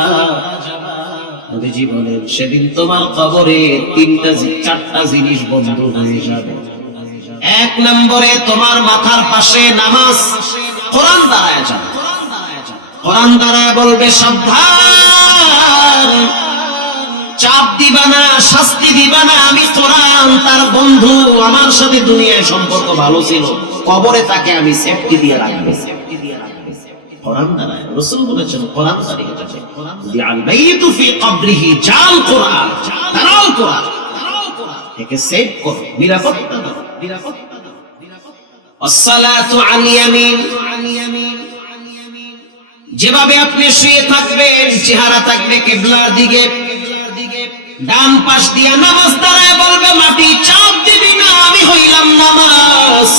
নবীজি বলেন সেদিন তোমার কবরে চারটা জিনিস বন্ধ হয়ে যাবে। এক নম্বরে তোমার মাথার পাশে নামাজ, কোরআন দাঁড়ায় যাবে। কোরআন দাঁড়ায় বলবে, সাবধান, চাপ দিবা না, শাস্তি দিবা না, আমি কোরআন তার বন্ধু, আমার সাথে দুনিয়ায় সম্পর্ক ভালো ছিল, কবরে তাকে আমি সেফটি দিয়ে রাখবো। কোরআন দাঁড়ায়, রাসূল বলেছেন কোরআন দাঁড়িয়ে যাবে। দিআল বাইতু ফি কবরিহি জাল কোরআন, দাঁড়াও কোরআন, একে সেভ করো, নিরাপত্তা দাও। আসসালাতু আন ইয়ামিন, যেভাবে আপনি শুয়ে থাকবেন চেহারা থাকবে কিবলার দিকে, ডান পাশ দিয়া নামাজ দাঁড়ায় বলবে, মাটি চাপ দিবি না, আমি হইলাম নামাজ।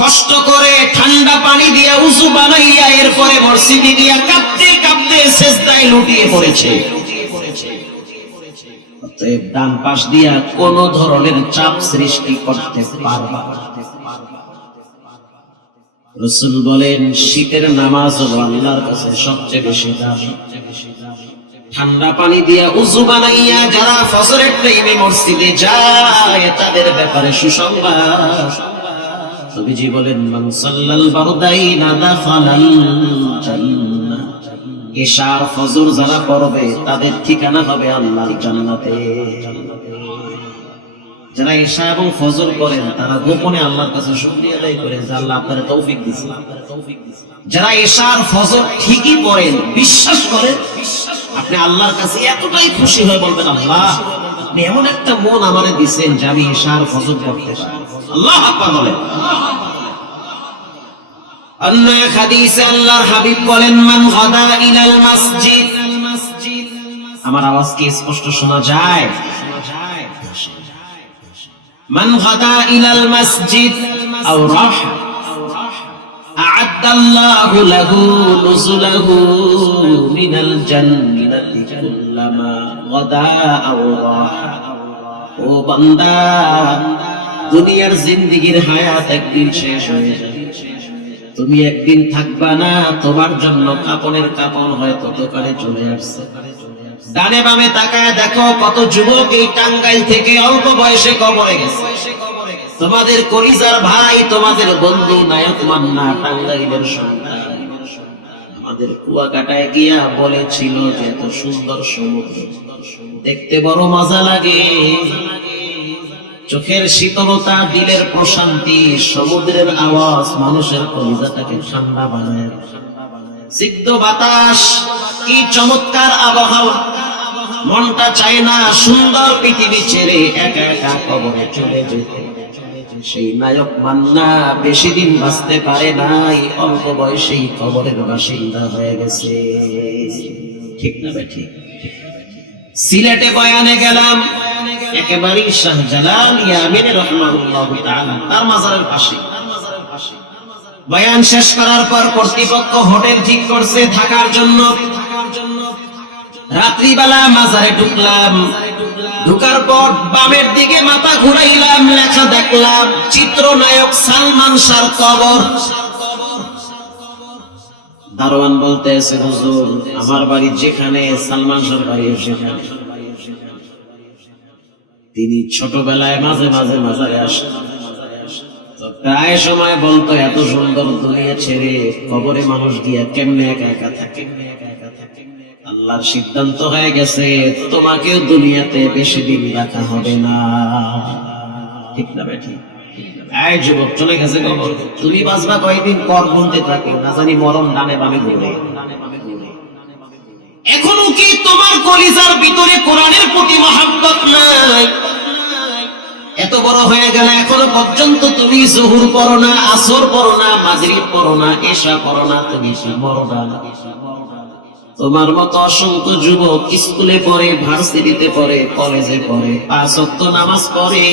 কষ্ট করে ঠান্ডা পানি দিয়া উযু বানাইয়া এরপরে মসজিদে গিয়া কাঁপতে কাঁপতে সিজদায় লুটিয়ে পড়েছে। অতএব ডান পাশ দিয়া কোন ধরনের চাপ সৃষ্টি করতে পারবা না। রাসূল বলেন শীতের নামাজ হলো আল্লাহর কাছে সবচেয়ে বেশি দামি। ঠান্ডা পানি দিয়া উযু বানাইয়া যারা ফজরের টাইমে মসজিদে যায় তাদের ব্যাপারে সুসংবাদ। নবীজি বলেন মান সাল্লাল বারদাইনা দাখালাল জান্নাহ, ইশার ফজর যারা পড়বে তাদের ঠিকানা হবে আল্লাহর জান্নাতে। যারা ইশা এবং ফজর করেন তারা গোপনে আল্লাহর কাছে শুকরিয়া আদায় করে যে আল্লাহ আপনার তৌফিক দিয়েছেন। যারা ইশা আর ফজর ঠিকই পড়েন, বিশ্বাস করেন, আপনি আল্লাহর কাছে এতটাই খুশি হয়ে বলবেন আল্লাহ আপনি এমন একটা মন আমারে দিয়েছেন যে আমি ইশা আর ফজর পড়তে পারি। আল্লাহু আকবার বলেন। অন্য এক হাদিসে আল্লাহর হাবিব বলেন মান গাদা ইলাল মসজিদ, আমার আওয়াজ কি স্পষ্ট শোনা যায়? মান গাদা ইলাল মসজিদ আও রাহা আ'আদাল্লাহু লাহু নুজুলাহু মিনাল জান্নাতি কুল্লামা গাদা আও রাহা। ও বান্দা, দুনিয়ার জিন্দেগীর হায়াত একদিন শেষ হয়ে যাবে, তুমি একদিন থাকবা না, তোমার জন্য কাপনের কাপন হয়তো দোকানে চলে আসছে। ডানে বামে তাকায় দেখো কত যুবক এই টাঙ্গাইল থেকে অল্প বয়সে কবরে গেছে। তোমাদের কলিজার ভাই, তোমাদের বন্ধু নায়ক মান্না টাঙ্গাইলের সন্তান আমাদের কুয়াকাটায় গিয়া বলেছিল যে এত সুন্দর সমুদ্র দেখতে বড় মজা লাগে, চোখের শীতলতা, দিলের প্রশান্তি, সমুদ্রের আওয়াজ মানুষের কলিজাটাকে ঠান্ডা বানায়। সিদ্ধ বাতাস, কি চমৎকার আবহাওয়া, মনটা চায় না সুন্দর পৃথিবী ছেড়ে একা একা কবরে চলে যেতে। সেই নায়ক মান্না বেশি দিন বাঁচতে পারে নাই, অল্প বয়সেই কবরের বাসিন্দা হয়ে গেছে। ঠিক না ভাই? ঠিক। সিলেটে বয়ানে গেলাম, একেবারেই শাহজালাল ইয়ামিনী রাহমাহুল্লাহ তাআলা তার মাজারের পাশে। বয়ান শেষ করার পর কর্তৃপক্ষ হোটেল ঠিক করছে থাকার জন্য। রাত্রিবেলা মাজারে ঢুকলাম, ঢুকার পর বামের দিকে মাথা ঘুরাইলাম, লেখা দেখলাম চিত্রনায়ক সালমান শাহর কবর। দারোয়ান বলতেছে হুজুর আমার বাড়ি যেখানে সালমান শাহর বাড়ি সেখানে। তিনি ছোটবেলায় মাঝে মাঝে মাজারে আসেন, প্রায় সময় বলতো এত সুন্দর দুনিয়া ছেড়ে কবরে মানুষ গিয়া কেমনে একা একা থাকে। আল্লাহর সিদ্ধান্ত হয়ে গেছে তোমাকেও দুনিয়াতে বেশি দিন রাখা হবে না। ঠিক না বেটি? এই যুবক চলে গেছে কবর, তুমি বাঁচবা কয়দিন? কর গুনতে থাকো, না জানি মরণ ডানে বামে ঘুরে। এখনো কি তোমার কলিজার ভিতরে কোরআনের প্রতি মহব্বত নাই? এত বড় হয়ে গেল এখনো পর্যন্ত তুমি জোহর পড়ো না, আসর পড়ো না, মাগরিব পড়ো না, এশা পড়ো না, তুমি মরো না। তোমার মতো অসংখ্য যুবক স্কুলে পড়ে, ভার্সিটিতে পড়ে, কলেজে পড়ে, 5 ওয়াক্ত নামাজ পড়ে,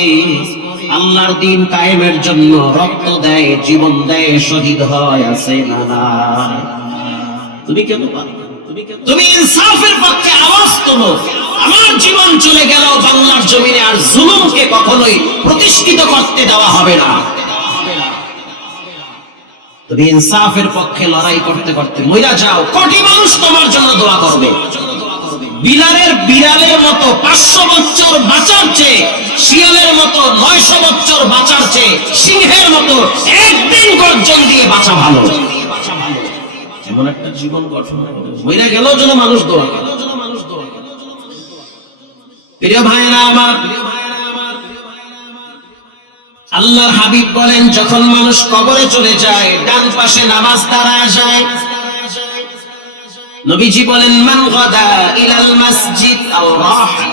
আল্লাহর দ্বীন কায়েমের জন্য রক্ত দেয়, জীবন দেয়, শহীদ হয়, আছে না? তুমি কেন পারো? তুমি ইনসাফের পক্ষে আওয়াজ তোলো। আমার জীবন চলে গেল বাংলার জমিনে আর জুলুমকে কখনোই প্রতিষ্ঠিত করতে দেওয়া হবে না। তুমি ইনসাফের পক্ষে লড়াই করতে করতে মইরা যাও, কোটি মানুষ তোমার জন্য দোয়া করবে। বিড়ালের মতো 500 বছর বাঁচার চেয়ে, শিয়ালের মতো 900 বছর বাঁচার চেয়ে, সিংহের মতো একদিন গর্জন দিয়ে বাঁচা ভালো। এমন একটা জীবন গঠন মইরা গেল যেন মানুষ দোয়া করে। প্রিয় ভাইরা আমার, আল্লাহর হাবিব বলেন যখন মানুষ কবরে চলে যায় ডান পাশে নামাজ দাঁড়ায় যায়। নবীজি বলেন মান গাদা ইলাল মসজিদ আও রাহা,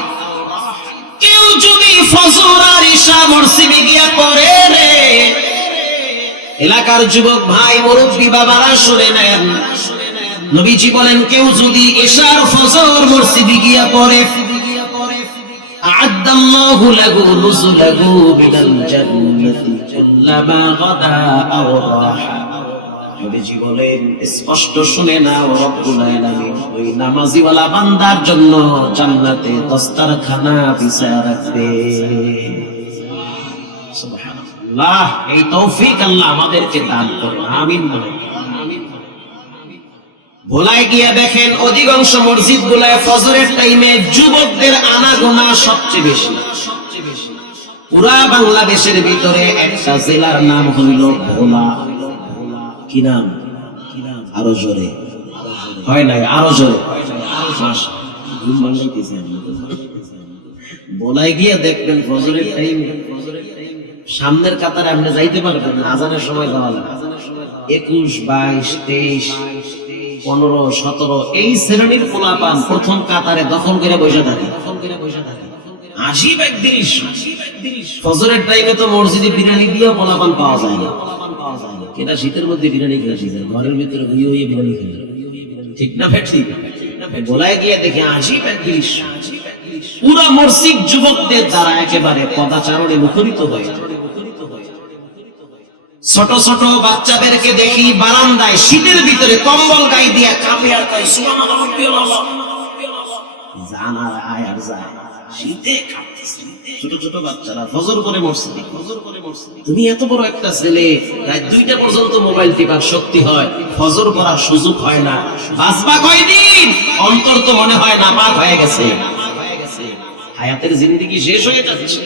কেউ যদি ফজর আর ইশা মসজিদে গিয়া পড়ে রে, এলাকার যুবক ভাই মুরব্বি বাবারা শুনে নেন, নবীজি বলেন কেউ যদি ইশা আর ফজর মসজিদে গিয়া পড়ে, আ'আদাল্লাহু লাহু নুজুলাহু মিনাল জান্নাতি কুল্লামা গাদা আও রাহা। নবীজি বলেন স্পষ্ট শুনে নাও, রব্বুল আলামিন ওই নামাজিওয়ালা বান্দার জন্য জান্নাতে দস্তারখানা বিছায়া রাখবে। সুবহানাল্লাহ। আল্লাহ এই তৌফিক আল্লাহ আমাদেরকে দান করুন, আমিন বলেন। ভোলায় গিয়ে দেখেন অধিকাংশ মসজিদ গুলায় ফজরের টাইমে যুবকদের আনাগোনা সবচেয়ে বেশি। পুরা বাংলাদেশের ভিতরে একটা জেলার নাম হইল ভোলা। কি নাম? আরো জোরে হয় নাই, আরো জোরে। ভোলায় গিয়ে দেখবেন ফজরের টাইমে সামনের কাতারে আপনি যাইতে পারবেন না, আজানের সময় যাওয়া লাগে। 21, 22, 23, 15, 17 এই শ্রেণীর পোলাপান প্রথম কাতারে দখল করে বসে থাকে। আশি এক দৃশ্য ফজরের টাইমে তো মসজিদে বিরিয়ানি দিয়ে পোলাপান পাওয়া যায় না। এটা শীতের মধ্যে বিরিয়ানি খেয়েছি, ঘরের ভিতরে হইয়ে হইয়ে বিরিয়ানি খেয়ে, ঠিক না ভাই? ঠিক বলায় গিয়ে দেখে আশি এক দৃশ্য পুরা মসজিদ যুবকদের দ্বারা একেবারে পদাচারণে মুখরিত হয়ে। ছোট ছোট বাচ্চাদেরকে দেখি বারান্দায় শীতের ভিতরে কম্বল গায়ে দিয়ে কাঁপে আর কয় সুবহানাল্লাহ রাব্বিয়াল্লাহ। জানার আয় আর যায় শীতে কাঁপতেছে। ছোট ছোট বাচ্চারা ফজর করে মসজিদে, তুমি এত বড় একটা ছেলে রাত 2টা পর্যন্ত মোবাইল টিপার শক্তি হয়, ফজর করার সুযোগ হয় না, বাঁচবা কয়দিন? অন্তর তো মনে হয় না পাক হয়ে গেছে, হায়াতের জিন্দেগি শেষ হয়ে যাচ্ছে।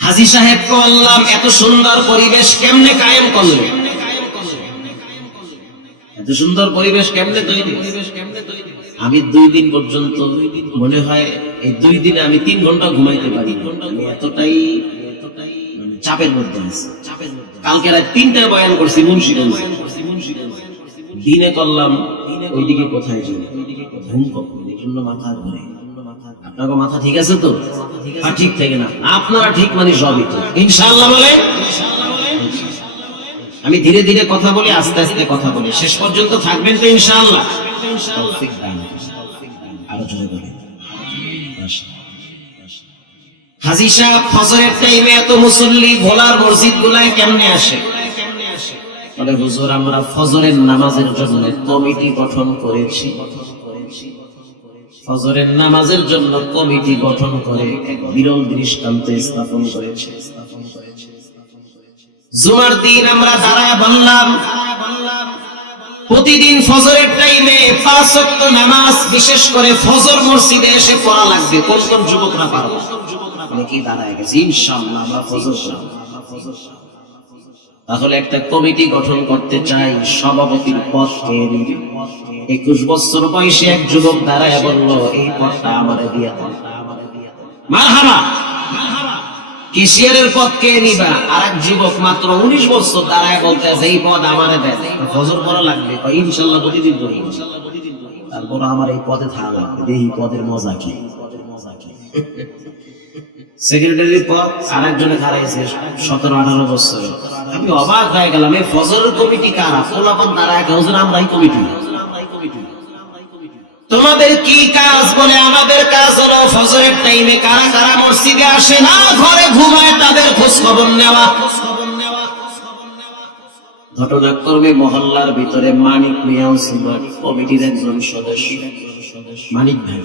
হাজী সাহেব বললাম এত সুন্দর পরিবেশ কেমনে কায়েম করলেন? এত সুন্দর পরিবেশ কেমনে তৈরি? আমি 2 দিন পর্যন্ত মনে হয় এই 2 দিনে আমি 3 ঘন্টা ঘুমাইতে পারি, আমি এতটাই চাপের মধ্যে আছি। কালকে রাত 3টায় বয়ান করছি মুন্সিগঞ্জে, দিনে করলাম ওইদিকে কোথায় যাই ঘুম কখন জন্য মাথা ঘুরে। আপনার মাথা ঠিক আছে তো? ঠিক থাকে না, আপনারা ঠিক মানে সবই ঠিক ইনশাআল্লাহ বলে। আমি ধীরে ধীরে কথা বলি, আস্তে আস্তে কথা বলি, শেষ পর্যন্ত থাকবেন তো ইনশাআল্লাহ। আরো জোরে বলেন। হাজী সাহেব ফজরের টাইমে এত মুসল্লি ভোলার মসজিদ গুলায় কেমনে আসে? বলে হুজুর আমরা ফজরের নামাজের জন্য কমিটি গঠন করেছি। ফজরের নামাজের জন্য কমিটি গঠন করে এক বিরল দৃষ্টান্ত স্থাপন করেছে। জুমার দিন আমরা দাঁড়ায় বললাম প্রতিদিন ফজরের টাইমে 5 ওয়াক্ত নামাজ বিশেষ করে ফজর মসজিদে এসে পড়া লাগবে। কোন কোন যুবকরা পারবে? অনেকেই দাঁড়ায় গেছে, ইনশাআল্লাহ আমরা ফজর পড়ব। তাহলে একটা কমিটি গঠন করতে চাই, সভাপতির পদ কে নিবে? 21 বছর বয়সী এক যুবক দাঁড়ায় বলল এই পদটা আমারে দিয়ে দাও। মারহাবা। কেশিয়ারের পদ কে নিবা? আরেক যুবক মাত্র 19 বছর দাঁড়ায় বলতেছে এই পদ আমারে দেন, ফজর পড়া লাগবে। ইনশাআল্লাহ প্রতিদিন পড়ব। তারপর আমার এই পদে থাকা লাগবে, এই পদের মজা কি? সেক্রেটারি পদ আরেকজনে খারাইছে 17-18 বছর। আমি অবাক হয়ে গেলাম, এই ফজরের কমিটি কারা? পোলাপান দাঁড়ায় হুজুর আমরাই কমিটি। তোমাদের কি কাজ? বলে আমাদের কাজ হলো ফজরের টাইমে কারা কারা মসজিদে আসে না ঘরে ঘুমায় তাদের খোঁজ খবর নেওয়া। ঘটনাক্রমে মহল্লার ভিতরে মানিক মিয়াও ছিল কমিটির একজন সদস্য। মানিক ভাই,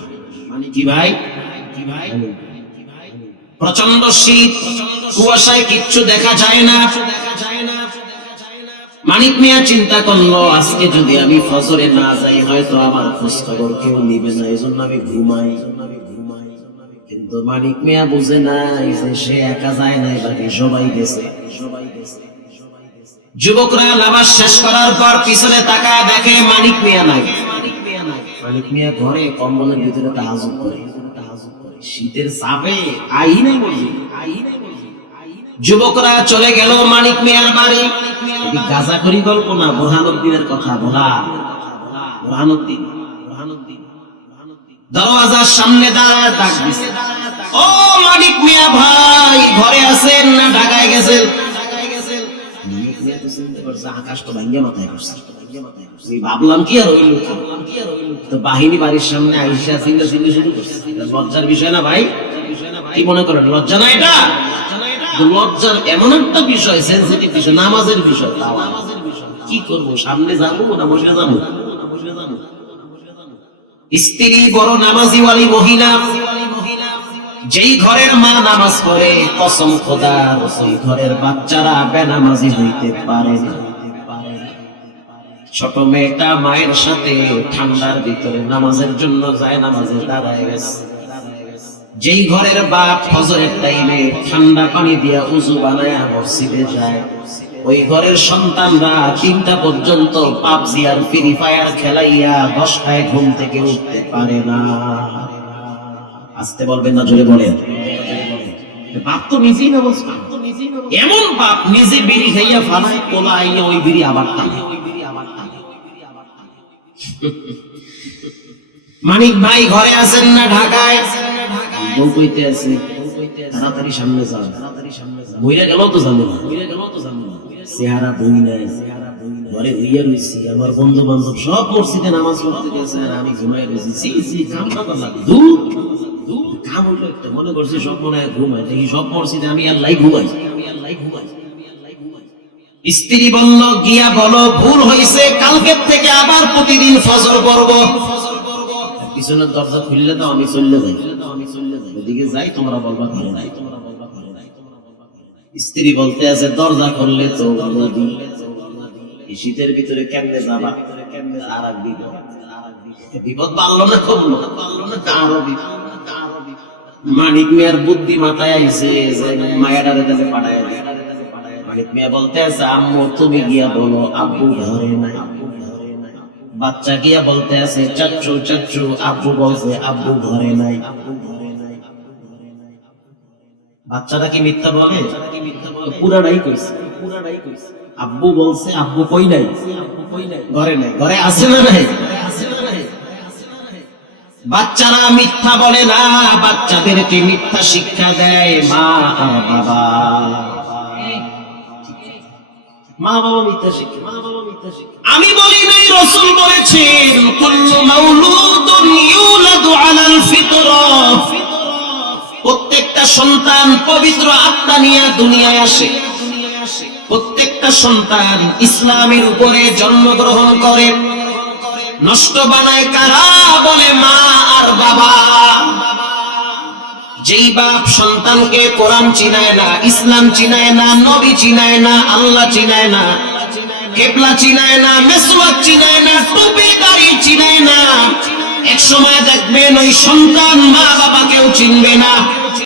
কি ভাই? প্রচন্ড শীত, কুয়াশায় কিচ্ছু দেখা যায় না। মানিক মিয়া চিন্তা করলো আজকে যদি আমি ফজরে না যাই হয়তো আমার খোঁজ খবর কেউ নিবে না, এজন্য আমি ঘুমাই। কিন্তু মানিক মিয়া বুঝে নাই যে সে একা যায় নাই, বাকি সবাই গেছে। যুবকরা নামাজ শেষ করার পর পিছনে তাকায় দেখে মানিক মিয়া নাই। মানিক মিয়া ঘরে কম্বলের ভিতরে তাহাজ্জুদ করে, শীতের চাপে আই নাই বলি। যুবকরা চলে গেল মানিক মিয়ার বাড়ি। গাজা করি গল্প না, বোরহানুদ্দিনের কথা। বোরহানুদ্দিন দরওয়াজার সামনে দাঁড়ায় ডাক দিছে, ও মানিক মিয়া ভাই ঘরে আছেন না ঢাকায় গেছেন? মানিক মিয়া তো চিন্তা করছে আকাশ তো ভাঙ্গে মাথায় করছে। ভাবলাম কি আর হইল, তো বাহিনী বাড়ির সামনে আইসা চিন্তা চিন্তা শুরু করছে। লজ্জার বিষয় না ভাই? কি মনে করেন লজ্জা না? এটা লজ্জার এমন একটা বিষয়, সেনসিটিভ বিষয়, নামাজের বিষয়। কি করব, সামনে যাবো না বসে যাবো? স্ত্রী বড় নামাজি ওয়ালি মহিলা, যেই ঘরের মা নামাজ পড়ে কসম খোদার ওই ঘরের বাচ্চারা বেনামাজি হইতে পারে না। ছোট মেয়েটা মায়ের সাথে ঠান্ডার ভিতরে নামাজের জন্য যায়, নামাজে দাঁড়ায় গেছে। যেই ঘরের বাপ ফজরের টাইমে ঠান্ডা পানি দিয়া উযু বানায়া মসজিদে যায়, ওই ঘরের সন্তানরা 3টা পর্যন্ত পাবজি আর ফ্রি ফায়ার খেলাইয়া 10টায় ঘুম থেকে উঠতে পারে না। আসতে বলবেন না, জোরে বলেন। বাপ তো নিজেই নামাজ পড়ে, এমন বাপ নিজে বিড়ি খাইয়া ফালায়, পোলা আইয়া ওই বিড়ি আবার টানে। মানিক ভাই ঘরে আছেন না ঢাকায়? বউ কইতে আছে তাড়াতাড়ি সামনে যাও, বইরা গেল তো জানো না, চেহারা বই নাই, ঘরে হইয়া রইছি। আমার বন্ধু বান্ধব সব মসজিদে নামাজ পড়তে গেছে আর আমি ঘুমাই রয়েছি। কাম না লাগে দূর কাম হইলো একটা, মনে করছি সব মনে হয় ঘুমাই, দেখি সব মসজিদে আমি আল্লাহ ঘুমাই। স্ত্রী বলল গিয়া বলো ভুল হয়েছে, কালকের থেকে আবার প্রতিদিন ফজর পড়ব। পিছনের দরজা খুললে তো আমি চললে যাই, ওদিকে যাই, তোমরা বলবা ঘরে নাই। স্ত্রী বলতে আছে দরজা খুললে তো নদী, এই শীতের ভিতরে কেমনে যাবা? আর এক বিপদ পারলো না, কমলো আরো বিপদ। মানিক মিয়ার বুদ্ধি মাথায় আইছে, মায়াডারে কাছে পাঠায় দেয়। মানিক মিয়া বলতে আছে আম্মু তুমি গিয়া বলো আব্বু ঘরে নাই। বাচ্চা গিয়া বলতে আছে চাচ্চু চাচ্চু আব্বু বলছে আব্বু ঘরে নাই। বাচ্চাটা কি মিথ্যা বলে? পুরাটাই কইছে। আব্বু বলছে আব্বু কই নাই, ঘরে নাই। ঘরে আছে না নাই? বাচ্চারা মিথ্যা বলে না, বাচ্চাদেরকে মিথ্যা শিক্ষা দেয় মা আর বাবা। মা বাবা মিথ্যা শিক্ষা, আমি বলি নাই, রাসূল বলেছেন কুল্লু মাউলুদুন ইউলাদু আলাল ফিতরাহ। প্রত্যেকটা সন্তান পবিত্র আত্মা নিয়ে দুনিয়ায় আসে। প্রত্যেকটা সন্তান ইসলামের উপরে জন্মগ্রহণ করে। নষ্ট বানায় কারা? বলে মা আর বাবা। যেই বাপ সন্তানকে কোরআন চিনায় না, ইসলাম চিনায় না, নবী চিনায় না, আল্লাহ চিনায় না, কিবলা চিনায় না, মিসওয়াক চিনায় না, টুপি দাড়ি চিনায় না, এক সময় দেখবেন ওই সন্তান মা বাবাকেও চিনবে না।